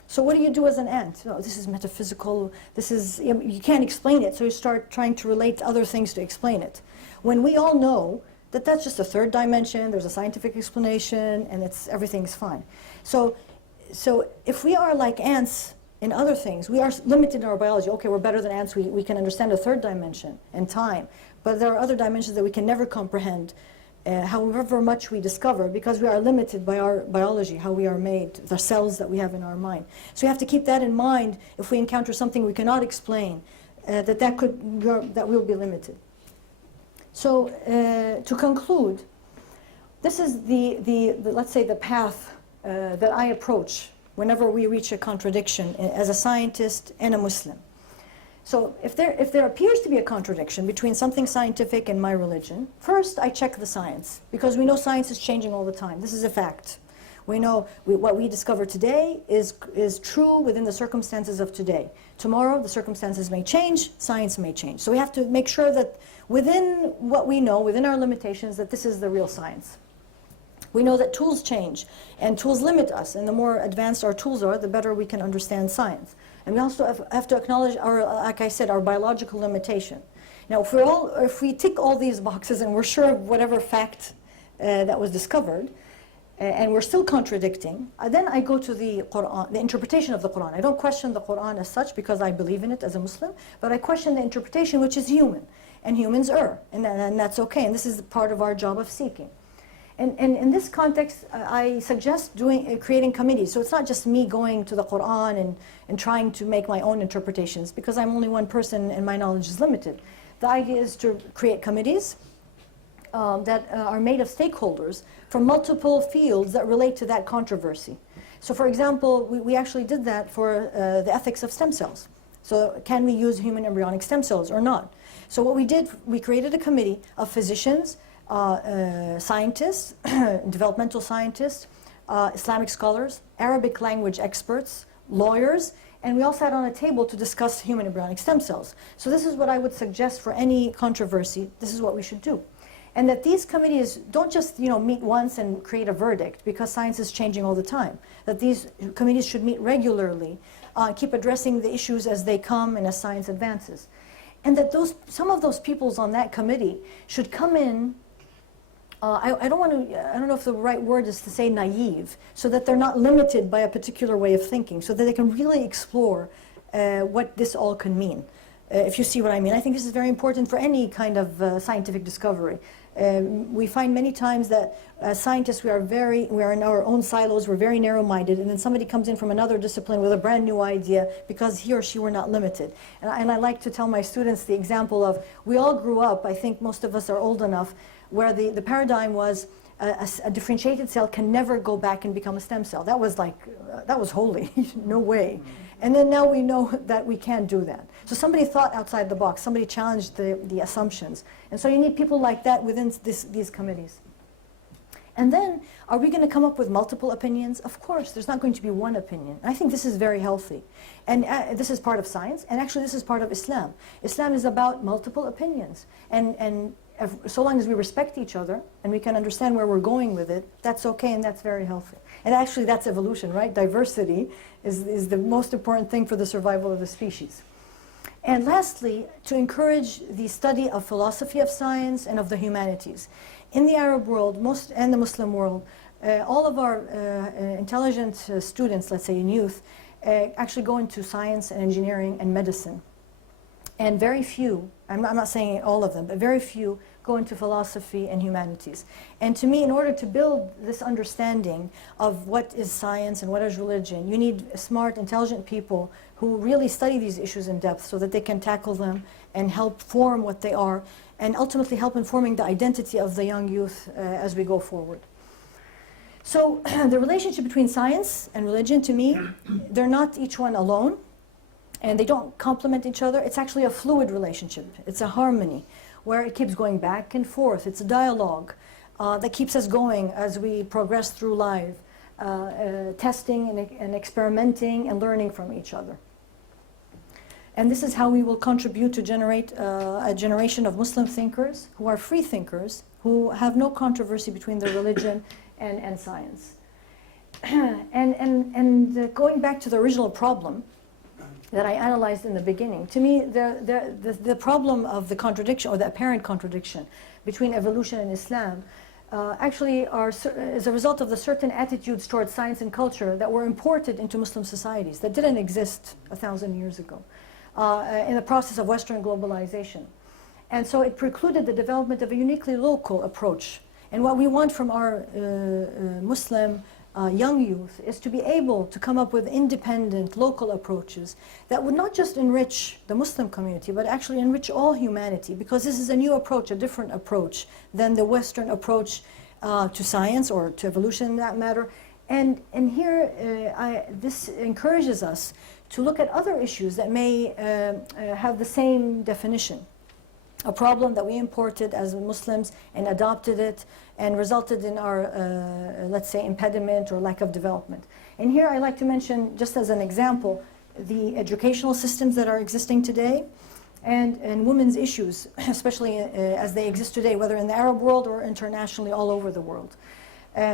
So what do you do as an ant? Oh, this is metaphysical, you can't explain it, so you start trying to relate other things to explain it. When we all know that that's just a 3rd dimension, there's a scientific explanation, and everything's fine. So if we are like ants in other things, we are limited in our biology. Okay, we're better than ants, we can understand a 3rd dimension and time, but there are other dimensions that we can never comprehend, however much we discover, because we are limited by our biology, how we are made, the cells that we have in our mind. So we have to keep that in mind if we encounter something we cannot explain, that we'll be limited. So to conclude, this is let's say the path that I approach whenever we reach a contradiction as a scientist and a Muslim. So if there appears to be a contradiction between something scientific and my religion, first I check the science, because we know science is changing all the time. This is a fact. We know what we discover today is true within the circumstances of today. Tomorrow the circumstances may change, science may change. So we have to make sure that within what we know, within our limitations, that this is the real science. We know that tools change, and tools limit us, and the more advanced our tools are, the better we can understand science. And we also have to acknowledge like I said, our biological limitation. Now, if we tick all these boxes and we're sure of whatever fact that was discovered, and we're still contradicting, then I go to the Quran, the interpretation of the Quran. I don't question the Quran as such because I believe in it as a Muslim, but I question the interpretation, which is human, and humans err, and that's okay, and this is part of our job of seeking. And in this context, I suggest creating committees. So it's not just me going to the Quran and trying to make my own interpretations, because I'm only one person and my knowledge is limited. The idea is to create committees that are made of stakeholders from multiple fields that relate to that controversy. So for example, we actually did that for the ethics of stem cells. So can we use human embryonic stem cells or not? So what we did, we created a committee of physicians, scientists, developmental scientists, Islamic scholars, Arabic language experts, lawyers, and we all sat on a table to discuss human embryonic stem cells. So this is what I would suggest for any controversy. This is what we should do. And that these committees don't just meet once and create a verdict, because science is changing all the time. That these committees should meet regularly, keep addressing the issues as they come and as science advances. And that some of those peoples on that committee should come in, I don't know if the right word is to say naive, so that they're not limited by a particular way of thinking, so that they can really explore what this all can mean. If you see what I mean. I think this is very important for any kind of scientific discovery. We find many times that as scientists we are in our own silos, we're very narrow-minded, and then somebody comes in from another discipline with a brand new idea because he or she were not limited. And I like to tell my students the example of, we all grew up, I think most of us are old enough, where the paradigm was a differentiated cell can never go back and become a stem cell. That was like, that was holy, no way. And then now we know that we can't do that. So somebody thought outside the box, somebody challenged the assumptions. And so you need people like that within these committees. And then, are we going to come up with multiple opinions? Of course, there's not going to be one opinion. I think this is very healthy. And this is part of science, and actually this is part of Islam. Islam is about multiple opinions. And so long as we respect each other and we can understand where we're going with it, that's okay and that's very healthy. And actually that's evolution, right? Diversity is the most important thing for the survival of the species. And lastly, to encourage the study of philosophy of science and of the humanities. In the Arab world and the Muslim world, all of our intelligent students, let's say in youth, actually go into science and engineering and medicine. And very few, I'm not saying all of them, but very few go into philosophy and humanities. And to me, in order to build this understanding of what is science and what is religion, you need smart, intelligent people who really study these issues in depth so that they can tackle them and help form what they are, and ultimately help in forming the identity of the young youth as we go forward. So the relationship between science and religion, to me, they're not each one alone, and they don't complement each other. It's actually a fluid relationship. It's a harmony where it keeps going back and forth. It's a dialogue that keeps us going as we progress through life, testing and experimenting and learning from each other. And this is how we will contribute to generate a generation of Muslim thinkers who are free thinkers, who have no controversy between their religion and science. And going back to the original problem that I analyzed in the beginning, to me the problem of the contradiction, or the apparent contradiction between evolution and Islam actually is a result of the certain attitudes towards science and culture that were imported into Muslim societies that didn't exist 1,000 years ago in the process of Western globalization. And so it precluded the development of a uniquely local approach. And what we want from our Muslim young youth is to be able to come up with independent local approaches that would not just enrich the Muslim community, but actually enrich all humanity, because this is a new approach, a different approach than the Western approach to science or to evolution in that matter. And here this encourages us to look at other issues that may have the same definition. A problem that we imported as Muslims and adopted it and resulted in our, let's say, impediment or lack of development. And here I like to mention, just as an example, the educational systems that are existing today and women's issues, especially as they exist today, whether in the Arab world or internationally all over the world.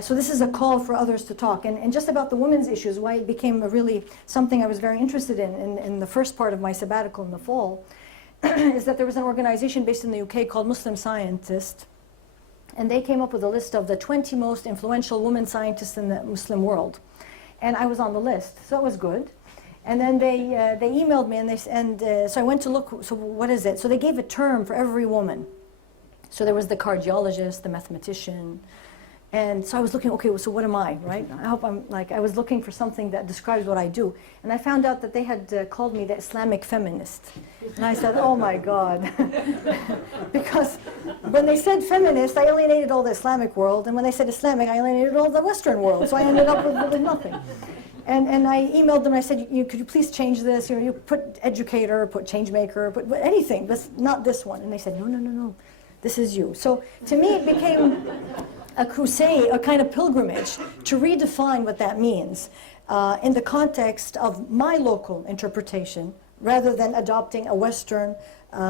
So this is a call for others to talk. And just about the women's issues, why it became really something I was very interested in the first part of my sabbatical in the fall, is that there was an organization based in the UK called Muslim Scientists, and they came up with a list of the 20 most influential women scientists in the Muslim world. And I was on the list, so it was good. And then they emailed me, and so I went to look, so what is it? So they gave a term for every woman. So there was the cardiologist, the mathematician, And so I was looking, okay, well, so what am I, right? I hope I'm like, I was looking for something that describes what I do. And I found out that they had called me the Islamic feminist. And I said, oh my God. Because when they said feminist, I alienated all the Islamic world. And when they said Islamic, I alienated all the Western world. So I ended up with nothing. And I emailed them, I said, could you please change this? You put educator, put change maker, put anything, but not this one. And they said, no, this is you. So to me, it became a crusade, a kind of pilgrimage, to redefine what that means in the context of my local interpretation, rather than adopting a Western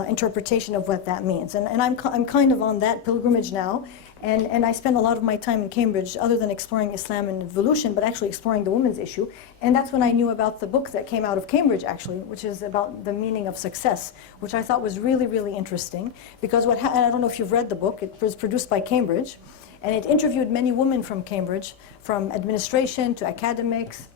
interpretation of what that means. And I'm kind of on that pilgrimage now, and I spend a lot of my time in Cambridge, other than exploring Islam and evolution, but actually exploring the women's issue. And that's when I knew about the book that came out of Cambridge, actually, which is about the meaning of success, which I thought was really, really interesting. Because and I don't know if you've read the book, it was produced by Cambridge, and it interviewed many women from Cambridge, from administration to academics,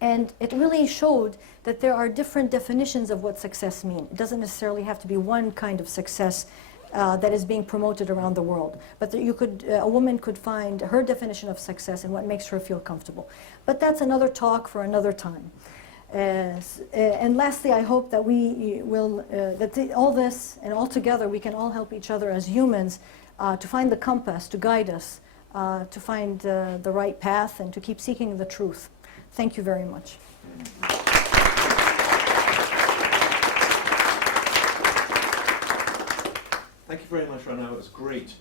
and it really showed that there are different definitions of what success means. It doesn't necessarily have to be one kind of success that is being promoted around the world, but that a woman could find her definition of success and what makes her feel comfortable. But that's another talk for another time. And lastly, I hope that we will, all this and all together, we can all help each other as humans to find the compass, to guide us, to find the right path, and to keep seeking the truth. Thank you very much. Thank you very much, Rana. It was great.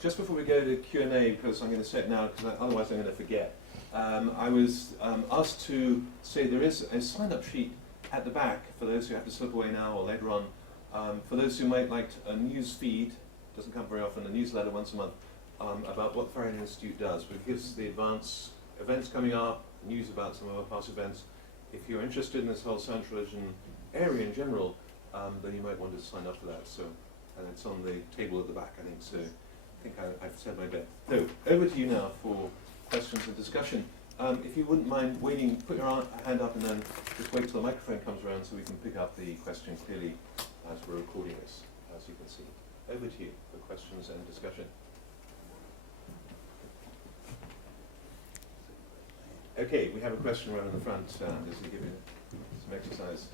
Just before we go to Q&A, because I'm going to say it now, because otherwise I'm going to forget. I was asked to say there is a sign-up sheet at the back for those who have to slip away now or later on. For those who might like a news feed, doesn't come very often, a newsletter once a month, about what the Farahàn Institute does. It gives the advanced events coming up, news about some of our past events. If you're interested in this whole science religion area in general, then you might want to sign up for that. So, and it's on the table at the back, I think. So I think I've said my bit. So over to you now for questions and discussion. If you wouldn't mind waiting, put your hand up and then just wait till the microphone comes around so we can pick up the question clearly as we're recording this, as you can see. Over to you for questions and discussion. Okay, we have a question right in the front. Just to give you some exercise.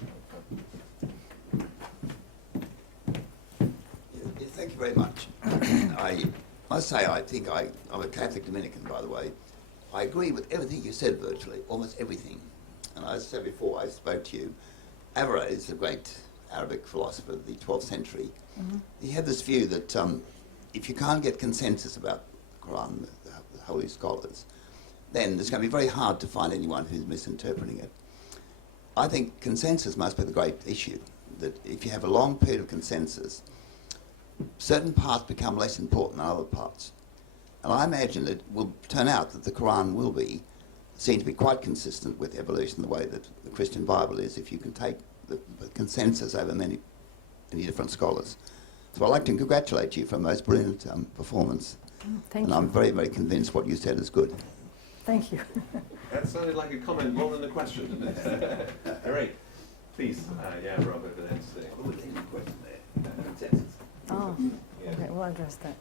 Yeah, thank you very much. I must say, I think I'm a Catholic Dominican, by the way. I agree with everything you said virtually, almost everything. And as I said before, I spoke to you. Averroes, the great Arabic philosopher of the 12th century, he had this view that if you can't get consensus about the Quran, the holy scholars, then it's going to be very hard to find anyone who's misinterpreting it. I think consensus must be the great issue, that if you have a long period of consensus, certain parts become less important than other parts. And I imagine it will turn out that the Quran will be seen to be quite consistent with evolution the way that the Christian Bible is, if you can take the consensus over many different scholars. So I'd like to congratulate you for a most brilliant performance. Thank and you. I'm very, very convinced what you said is good. Thank you. That sounded like a comment more than a question, didn't it? All right. Please, yeah, Rob, over there. What was the question there? Consensus. Oh, Yeah. okay, we'll address that.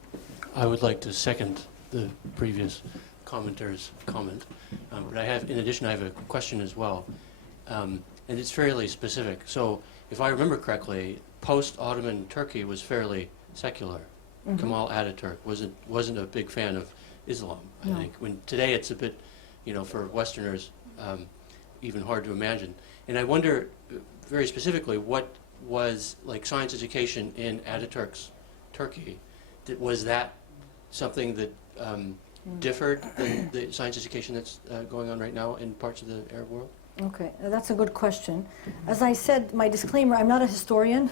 I would like to second the previous commenter's comment, but in addition, I have a question as well, and it's fairly specific. So, if I remember correctly, post-Ottoman Turkey was fairly secular. Kemal Ataturk wasn't a big fan of Islam, I think. When today it's a bit, for Westerners, even hard to imagine. And I wonder, very specifically, what was like science education in Ataturk's Turkey? Was that something that differed than the science education that's going on right now in parts of the Arab world? Okay, that's a good question. As I said, my disclaimer, I'm not a historian,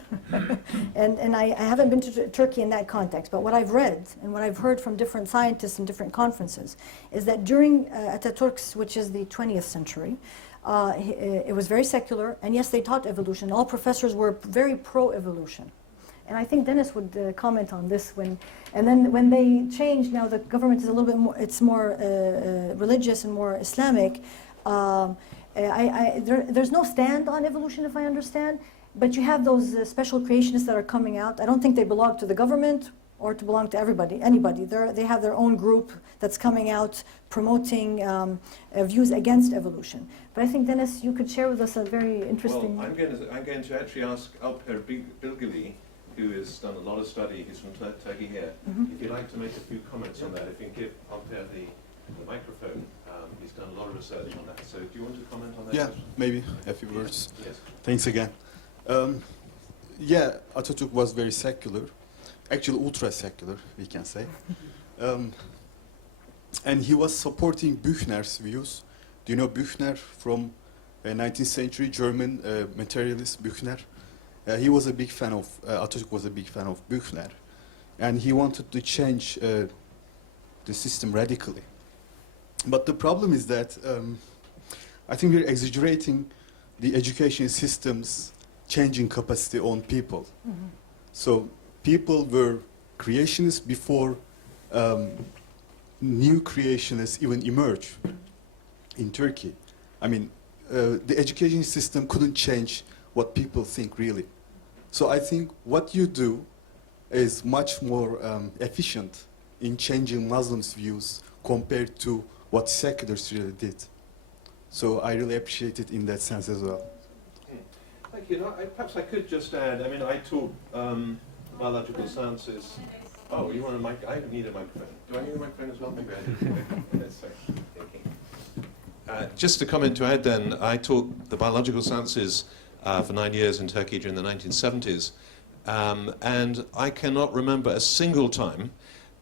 and I haven't been to Turkey in that context, but what I've read and what I've heard from different scientists in different conferences is that during Ataturk's, which is the 20th century, it was very secular, and yes, they taught evolution. All professors were very pro-evolution. And I think Dennis would comment on this and then when they changed, now the government is a little bit more, it's more religious and more Islamic. There's no stand on evolution, if I understand, but you have those special creationists that are coming out. I don't think they belong to the government or to belong to everybody, anybody. They have their own group that's coming out promoting views against evolution. But I think, Dennis, you could share with us a very interesting... Well, I'm going to actually ask Alper Bilgili, who has done a lot of study, he's from Turkey here, if you'd like to make a few comments on that. If you can give Alper the microphone, he's done a lot of research on that. So do you want to comment on that? Yeah, question? maybe a few words. Yes. Thanks again. Yeah, Atatürk was very secular, actually ultra-secular, we can say. And he was supporting Büchner's views. Do you know Büchner from 19th century German materialist Büchner? He was a big fan of, Atatürk was a big fan of Büchner. And he wanted to change the system radically. But the problem is that I think we're exaggerating the education system's changing capacity on people. So people were creationists before new creationists even emerged in Turkey. I mean, the education system couldn't change what people think really. So I think what you do is much more efficient in changing Muslims' views compared to what seculars really did. So I really appreciate it in that sense as well. Thank you. Perhaps I could just add, I mean, I taught biological sciences. Oh, you want a mic? I need a microphone. Do I need a microphone as well? Maybe I do. Let's say. Just a comment to add then, I taught the biological sciences for 9 years in Turkey during the 1970s. And I cannot remember a single time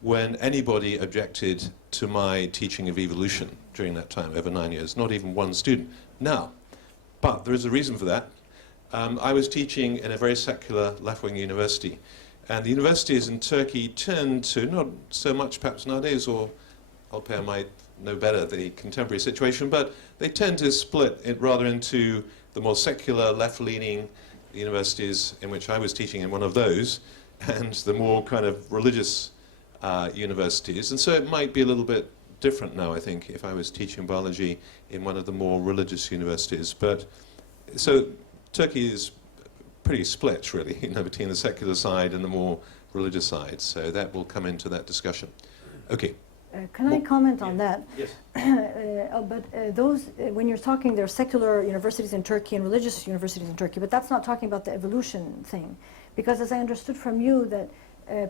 when anybody objected to my teaching of evolution during that time, over 9 years, not even one student. Now, but there is a reason for that. I was teaching in a very secular left-wing university, and the universities in Turkey tend to, not so much perhaps nowadays, or Alper might know better the contemporary situation, but they tend to split it rather into the more secular left-leaning universities, in which I was teaching in one of those, and the more kind of religious universities. And so it might be a little bit different now, I think, if I was teaching biology in one of the more religious universities. But so Turkey is pretty split, really, you know, between the secular side and the more religious side. So that will come into that discussion. Okay. Can I comment on that? Yes. Those, when you're talking, there are secular universities in Turkey and religious universities in Turkey, but that's not talking about the evolution thing. Because as I understood from you, that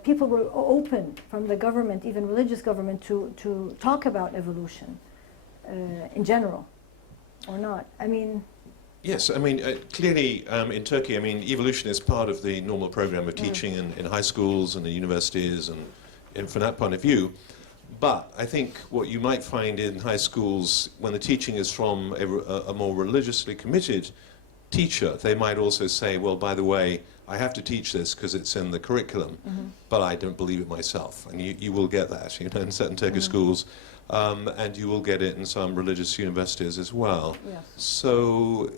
people were open from the government, even religious government, to talk about evolution in general, or not? I mean... Yes, I mean, clearly in Turkey, I mean, evolution is part of the normal program of teaching in high schools and the universities, and from that point of view. But I think what you might find in high schools, when the teaching is from a more religiously committed teacher, they might also say, well, by the way, I have to teach this because it's in the curriculum, but I don't believe it myself. And you will get that, you know, in certain Turkish schools, and you will get it in some religious universities as well. Yes. So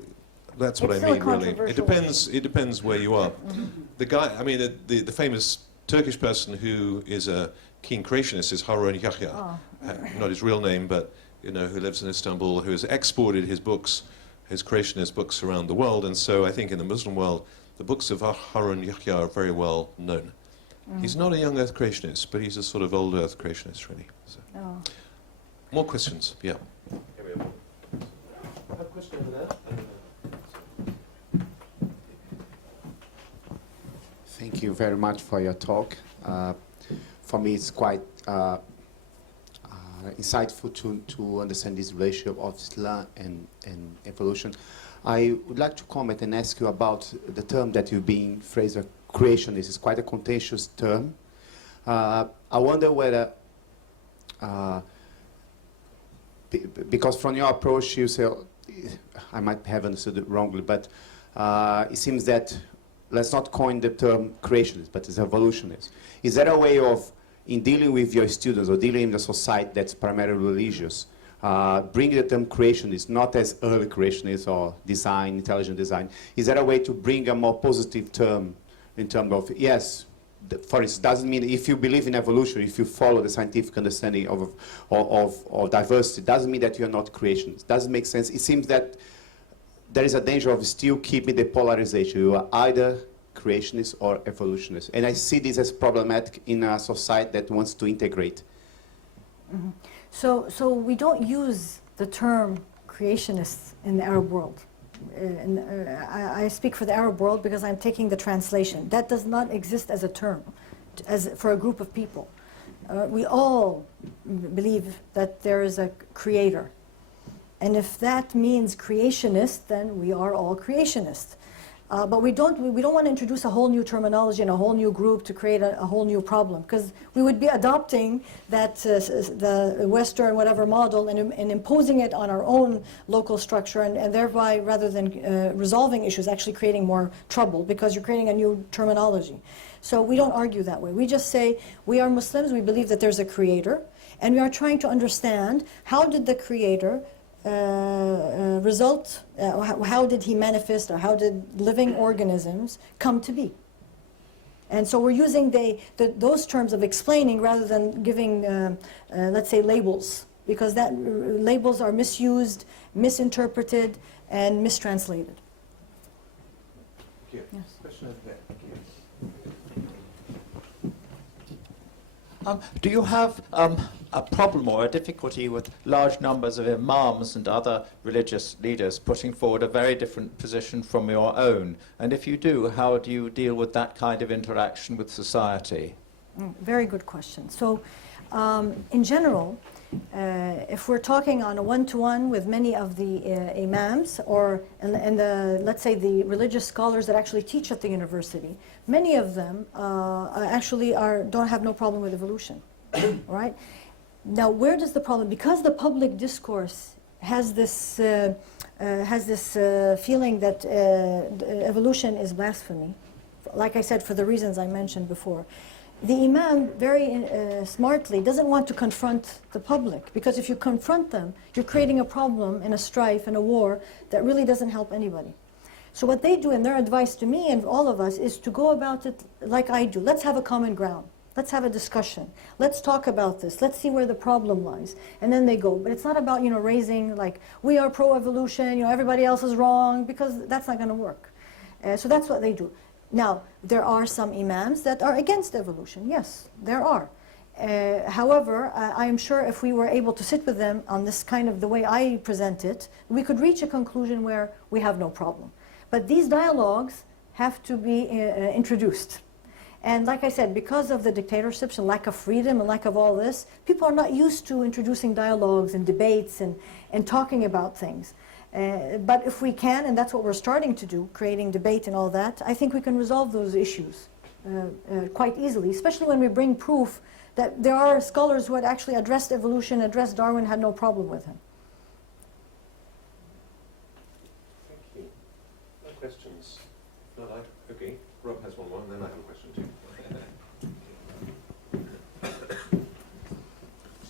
that's what It's I still mean, a really. controversial It depends where you are. The guy, I mean, the famous Turkish person who is a keen creationist is Harun Yahya, not his real name, but you know, who lives in Istanbul, who has exported his books, his creationist books around the world. And so I think in the Muslim world, the books of Harun Yahya are very well known. He's not a young earth creationist, but he's a sort of old earth creationist, really. So. More questions? Yeah. Here we go. I have a question over there. Thank you very much for your talk. For me, it's quite insightful to understand this relationship of Islam and evolution. I would like to comment and ask you about the term that you've been phrased, creationist. It's quite a contentious term. I wonder whether, because from your approach you say, I might have understood it wrongly, but it seems that let's not coin the term creationist, but it's evolutionist. Is there a way of, in dealing with your students or dealing in the society that's primarily religious, bring the term creationist, not as early creationist or design, intelligent design, is there a way to bring a more positive term in terms of, yes, for instance, doesn't mean if you believe in evolution, if you follow the scientific understanding of diversity, doesn't mean that you're not creationist. Doesn't make sense. It seems that there is a danger of still keeping the polarization. You are either creationist or evolutionist. And I see this as problematic in a society that wants to integrate. Mm-hmm. So we don't use the term creationists in the Arab world. I speak for the Arab world because I'm taking the translation. That does not exist as a term, for a group of people. We all believe that there is a creator. And if that means creationist, then we are all creationists. But we don't want to introduce a whole new terminology and a whole new group to create a whole new problem, because we would be adopting that the Western whatever model and imposing it on our own local structure, and thereby, rather than resolving issues, actually creating more trouble, because you're creating a new terminology. So we don't argue that way. We just say we are Muslims, we believe that there's a creator, and we are trying to understand how did the creator how did he manifest, or how did living organisms come to be? And so we're using those terms of explaining rather than giving, let's say, labels, because that labels are misused, misinterpreted, and mistranslated. Thank you. Yes. Question over there. Thank you. Do you have a problem or a difficulty with large numbers of imams and other religious leaders putting forward a very different position from your own? And if you do, how do you deal with that kind of interaction with society? Very good question. So, in general, if we're talking on a one-to-one with many of the imams, or and let's say the religious scholars that actually teach at the university, many of them actually don't have no problem with evolution, right? Now, where does the problem? Because the public discourse has this feeling that evolution is blasphemy, like I said, for the reasons I mentioned before. The imam very smartly doesn't want to confront the public, because if you confront them, you're creating a problem and a strife and a war that really doesn't help anybody. So what they do, and their advice to me and all of us, is to go about it like I do. Let's have a common ground. Let's have a discussion. Let's talk about this. Let's see where the problem lies. And then they go. But it's not about, raising like, we are pro-evolution, everybody else is wrong, because that's not going to work. So that's what they do. Now, there are some imams that are against evolution. Yes, there are. However, I am sure if we were able to sit with them on this kind of the way I present it, we could reach a conclusion where we have no problem. But these dialogues have to be introduced. And like I said, because of the dictatorships and lack of freedom and lack of all this, people are not used to introducing dialogues and debates and talking about things. But if we can, and that's what we're starting to do, creating debate and all that, I think we can resolve those issues quite easily, especially when we bring proof that there are scholars who had actually addressed evolution, addressed Darwin, had no problem with him. Thank you. No questions? No, okay. Rob has one more, and then I have a question too.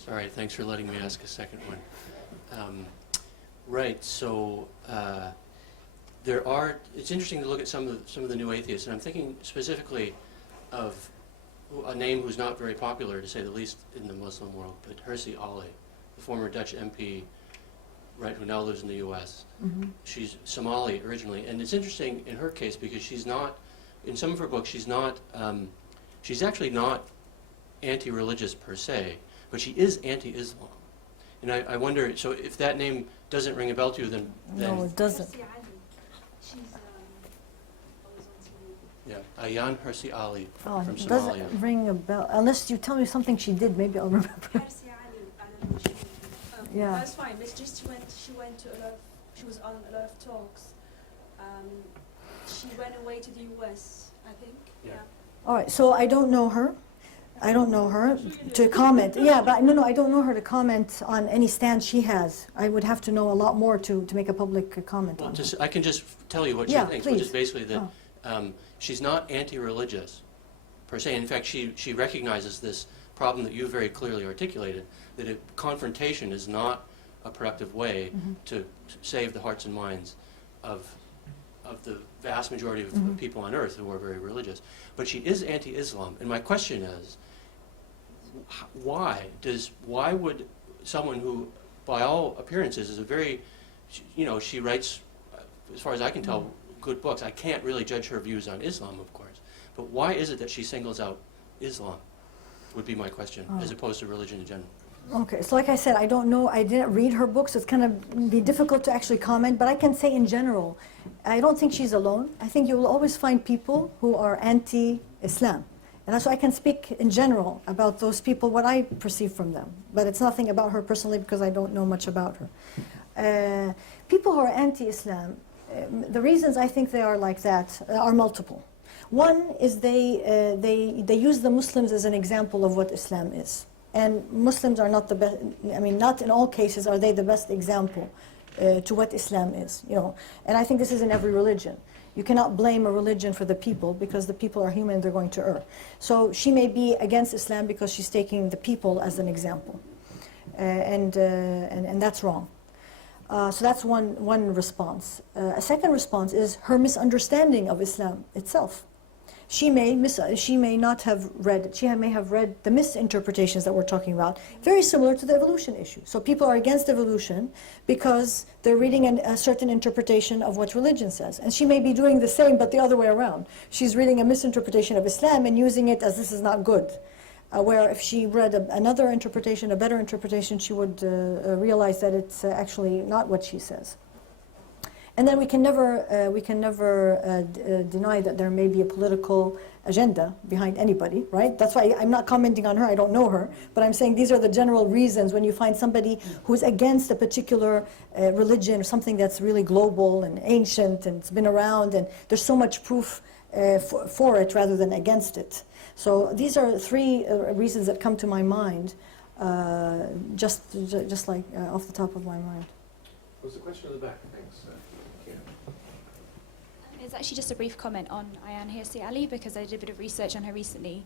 Sorry, thanks for letting me ask a second one. Right, so it's interesting to look at some of the new atheists, and I'm thinking specifically of a name who's not very popular, to say the least, in the Muslim world, but Hirsi Ali, the former Dutch MP, right, who now lives in the U.S. Mm-hmm. She's Somali originally, and it's interesting in her case because she's not, in some of her books, she's actually not anti-religious per se, but she is anti-Islam. And I wonder, so if that name doesn't ring a bell to you, then No, it doesn't. She's always on TV. yeah, Ayaan Hirsi Ali Oh, from it Somalia. doesn't ring a bell. Unless you tell me something she did, maybe I'll remember. Hirsi Ali, I don't know. Yeah. That's fine. It's just she went to she was on a lot of talks. She went away to the US, I think. Yeah. All right, so I don't know her. I don't know her to comment. Yeah, but no, I don't know her to comment on any stance she has. I would have to know a lot more to make a public comment Well, on her. I can just tell you what she Yeah, thinks, which is please. basically that she's not anti-religious per se. In fact, she recognizes this problem that you very clearly articulated, that confrontation is not a productive way to save the hearts and minds of the vast majority of people on earth who are very religious. But she is anti-Islam, and my question is, why would someone who, by all appearances, is a very, she writes, as far as I can tell, good books. I can't really judge her views on Islam, of course. But why is it that she singles out Islam, would be my question, as opposed to religion in general? Okay, so like I said, I don't know, I didn't read her books, so it's kind of be difficult to actually comment, but I can say in general, I don't think she's alone. I think you will always find people who are anti-Islam. And that's why I can speak in general about those people, what I perceive from them. But it's nothing about her personally because I don't know much about her. People who are anti-Islam, the reasons I think they are like that are multiple. One is they use the Muslims as an example of what Islam is. And Muslims are not the best, I mean, not in all cases are they the best example to what Islam is, you know. And I think this is in every religion. You cannot blame a religion for the people because the people are human and they're going to err. So she may be against Islam because she's taking the people as an example. And that's wrong. So that's one response. A second response is her misunderstanding of Islam itself. She may not have read, she may have read the misinterpretations that we're talking about, very similar to the evolution issue. So people are against evolution because they're reading a certain interpretation of what religion says. And she may be doing the same, but the other way around. She's reading a misinterpretation of Islam and using it as this is not good. Where if she read another interpretation, a better interpretation, she would realize that it's actually not what she says. And then we can never deny that there may be a political agenda behind anybody, right? That's why I'm not commenting on her, I don't know her, but I'm saying these are the general reasons when you find somebody who's against a particular religion or something that's really global and ancient and it's been around and there's so much proof for it rather than against it. So these are three reasons that come to my mind, just like off the top of my mind. Was the question in the back? Thanks. It's actually just a brief comment on Ayaan Hirsi Ali because I did a bit of research on her recently,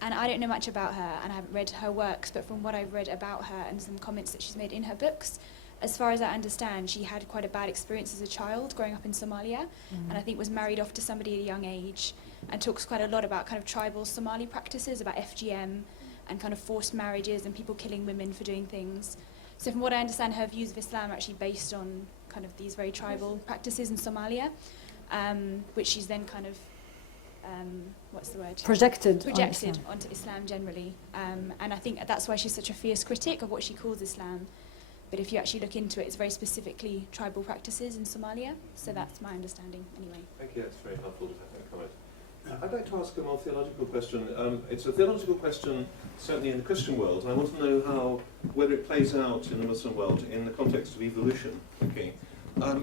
and I don't know much about her and I haven't read her works, but from what I've read about her and some comments that she's made in her books, as far as I understand, she had quite a bad experience as a child growing up in Somalia, and I think was married off to somebody at a young age, and talks quite a lot about kind of tribal Somali practices, about FGM and kind of forced marriages and people killing women for doing things. So from what I understand, her views of Islam are actually based on kind of these very tribal practices in Somalia. Which she's then kind of, what's the word? Projected onto Islam generally. And I think that's why she's such a fierce critic of what she calls Islam. But if you actually look into it, it's very specifically tribal practices in Somalia. So that's my understanding anyway. Thank you, that's very helpful to have that comment. I'd like to ask a more theological question. It's a theological question, certainly in the Christian world, and I want to know whether it plays out in the Muslim world in the context of evolution. Okay.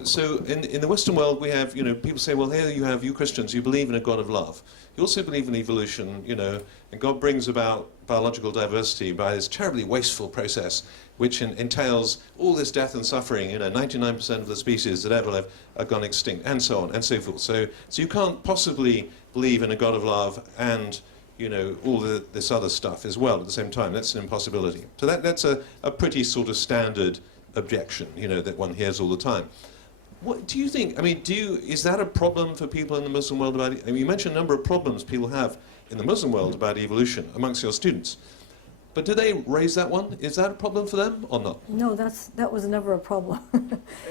So in the Western world, we have, people say, well, here you Christians, you believe in a God of love. You also believe in evolution, and God brings about biological diversity by this terribly wasteful process, which entails all this death and suffering. 99% of the species that ever live are gone extinct, and so on and so forth. So you can't possibly believe in a God of love and all this other stuff as well at the same time. That's an impossibility. So that's a pretty sort of standard objection, that one hears all the time. What do you think? I mean, is that a problem for people in the Muslim world about? You mentioned a number of problems people have in the Muslim world about evolution amongst your students, but do they raise that one? Is that a problem for them or not? No, that was never a problem.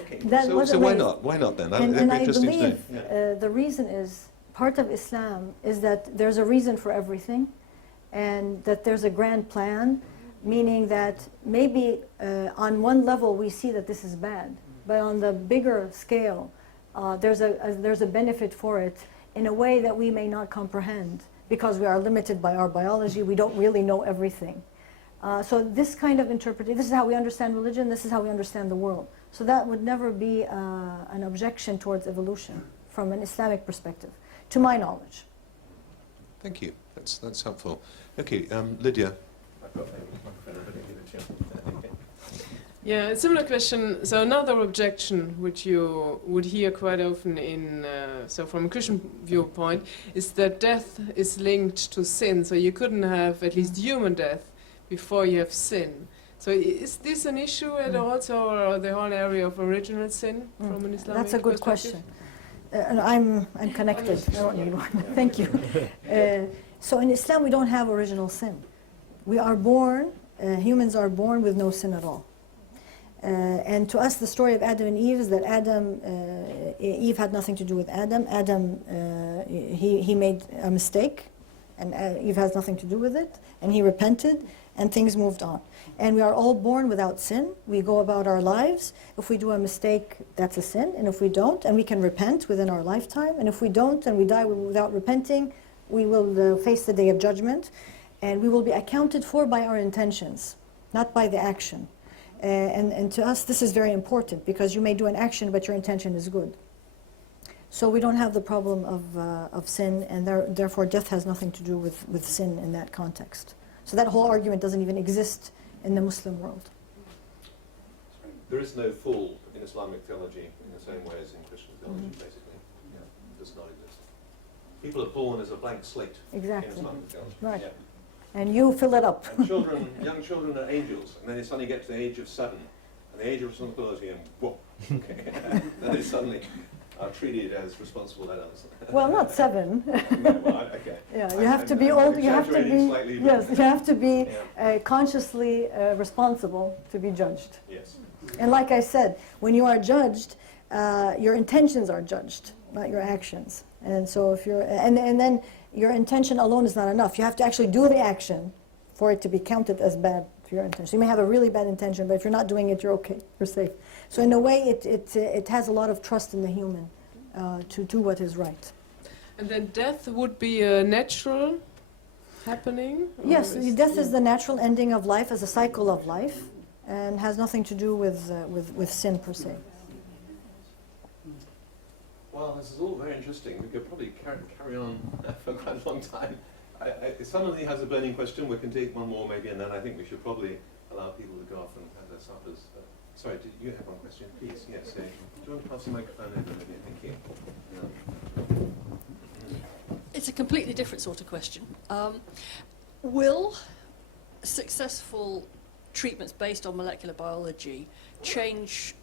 Okay. So why not? Why not then? And I believe the reason is part of Islam is that there's a reason for everything, and that there's a grand plan. Meaning that maybe on one level we see that this is bad, but on the bigger scale, there's a benefit for it in a way that we may not comprehend because we are limited by our biology. We don't really know everything. So this kind of interpretation, this is how we understand religion. This is how we understand the world. So that would never be an objection towards evolution from an Islamic perspective, to my knowledge. Thank you. That's helpful. Okay, Lydia. Yeah, a similar question. So another objection which you would hear quite often so from a Christian viewpoint, is that death is linked to sin. So you couldn't have at least human death before you have sin. So is this an issue at all, or the whole area of original sin from an Islamic That's a good question. And I'm connected. I don't need one. Thank you. So in Islam we don't have original sin. We are born, humans are born with no sin at all. And to us, the story of Adam and Eve is that Eve had nothing to do with Adam. He made a mistake, and Eve has nothing to do with it, and he repented, and things moved on. And we are all born without sin. We go about our lives. If we do a mistake, that's a sin, and if we don't, and we can repent within our lifetime, and if we don't, and we die without repenting, we will face the day of judgment, and we will be accounted for by our intentions, not by the action. And to us, this is very important, because you may do an action, but your intention is good. So we don't have the problem of sin, and therefore death has nothing to do with sin in that context. So that whole argument doesn't even exist in the Muslim world. There is no fall in Islamic theology in the same way as in Christian theology, basically. Yeah, it does not exist. People are born as a blank slate Exactly. in Islamic theology. Right. Yeah. And you fill it up. And young children are angels, and then they suddenly get to the age of 7, and the age of responsibility, and whoa, okay. Then they suddenly are treated as responsible adults. Well, not 7. No, well, okay. Yeah, you have to be old. You have to be slightly, yes. You have to be yeah. consciously responsible to be judged. Yes. And like I said, when you are judged, your intentions are judged, not your actions. And so if you're and then your intention alone is not enough. You have to actually do the action for it to be counted as bad for your intention. So you may have a really bad intention, but if you're not doing it, you're okay. You're safe. So in a way, it has a lot of trust in the human to do what is right. And then death would be a natural happening? Yes, death is the natural ending of life, as a cycle of life, and has nothing to do with sin per se. Well, this is all very interesting. We could probably carry on for quite a long time. If somebody has a burning question, we can take one more maybe, and then I think we should probably allow people to go off and have their suppers. Sorry, did you have one question? Please, yes. Do you want to pass the microphone over maybe? Thank you. Yeah. It's a completely different sort of question. Will successful treatments based on molecular biology change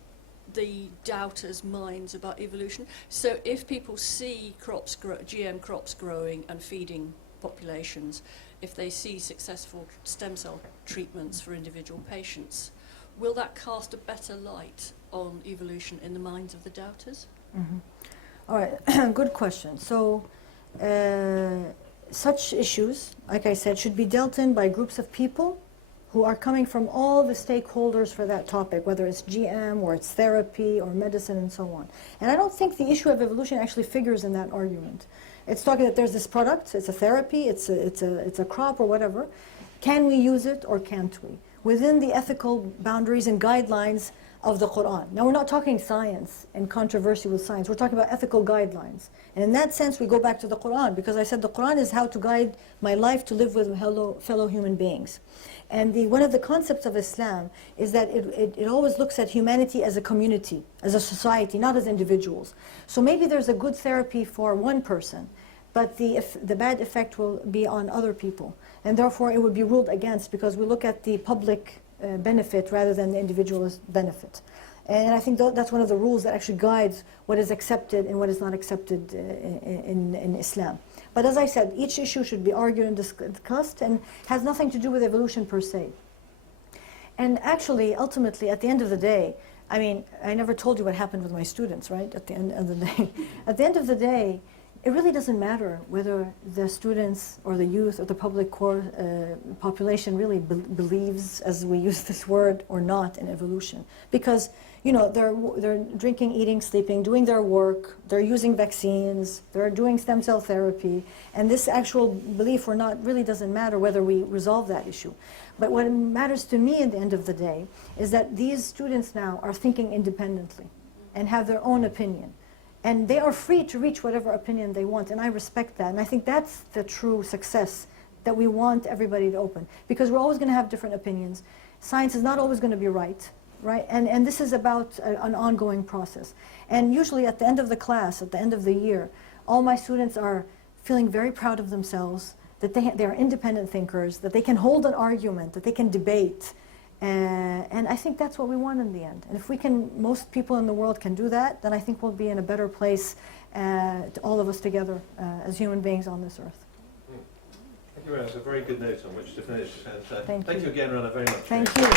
the doubters' minds about evolution? So if people see GM crops growing and feeding populations, if they see successful stem cell treatments for individual patients, will that cast a better light on evolution in the minds of the doubters? Mm-hmm. All right, good question. So such issues, like I said, should be dealt in by groups of people who are coming from all the stakeholders for that topic, whether it's GM or it's therapy or medicine and so on. And I don't think the issue of evolution actually figures in that argument. It's talking that there's this product, it's a therapy, it's a crop or whatever. Can we use it or can't we? Within the ethical boundaries and guidelines of the Quran. Now we're not talking science and controversy with science, we're talking about ethical guidelines. And in that sense we go back to the Quran, because I said the Quran is how to guide my life to live with fellow human beings. And one of the concepts of Islam is that it always looks at humanity as a community, as a society, not as individuals. So maybe there's a good therapy for one person, but the bad effect will be on other people. And therefore it would be ruled against, because we look at the public benefit rather than the individual's benefit. And I think that's one of the rules that actually guides what is accepted and what is not accepted in Islam. But as I said, each issue should be argued and discussed, and has nothing to do with evolution per se. And actually, ultimately, at the end of the day, I mean, I never told you what happened with my students, right, at the end of the day. At the end of the day, it really doesn't matter whether the students or the youth or the public core population really believes, as we use this word, or not in evolution. Because, you know, they're drinking, eating, sleeping, doing their work, they're using vaccines, they're doing stem cell therapy, and this actual belief or not really doesn't matter whether we resolve that issue. But what matters to me at the end of the day is that these students now are thinking independently and have their own opinion. And they are free to reach whatever opinion they want, and I respect that. And I think that's the true success that we want everybody to open. Because we're always going to have different opinions. Science is not always going to be right? And this is about an ongoing process. And usually at the end of the class, at the end of the year, all my students are feeling very proud of themselves, that they are independent thinkers, that they can hold an argument, that they can debate. And I think that's what we want in the end. And if most people in the world can do that, then I think we'll be in a better place, all of us together as human beings on this earth. Thank you, Rana. That's a very good note on which to finish. And thank you again, Rana, very much. Thank you.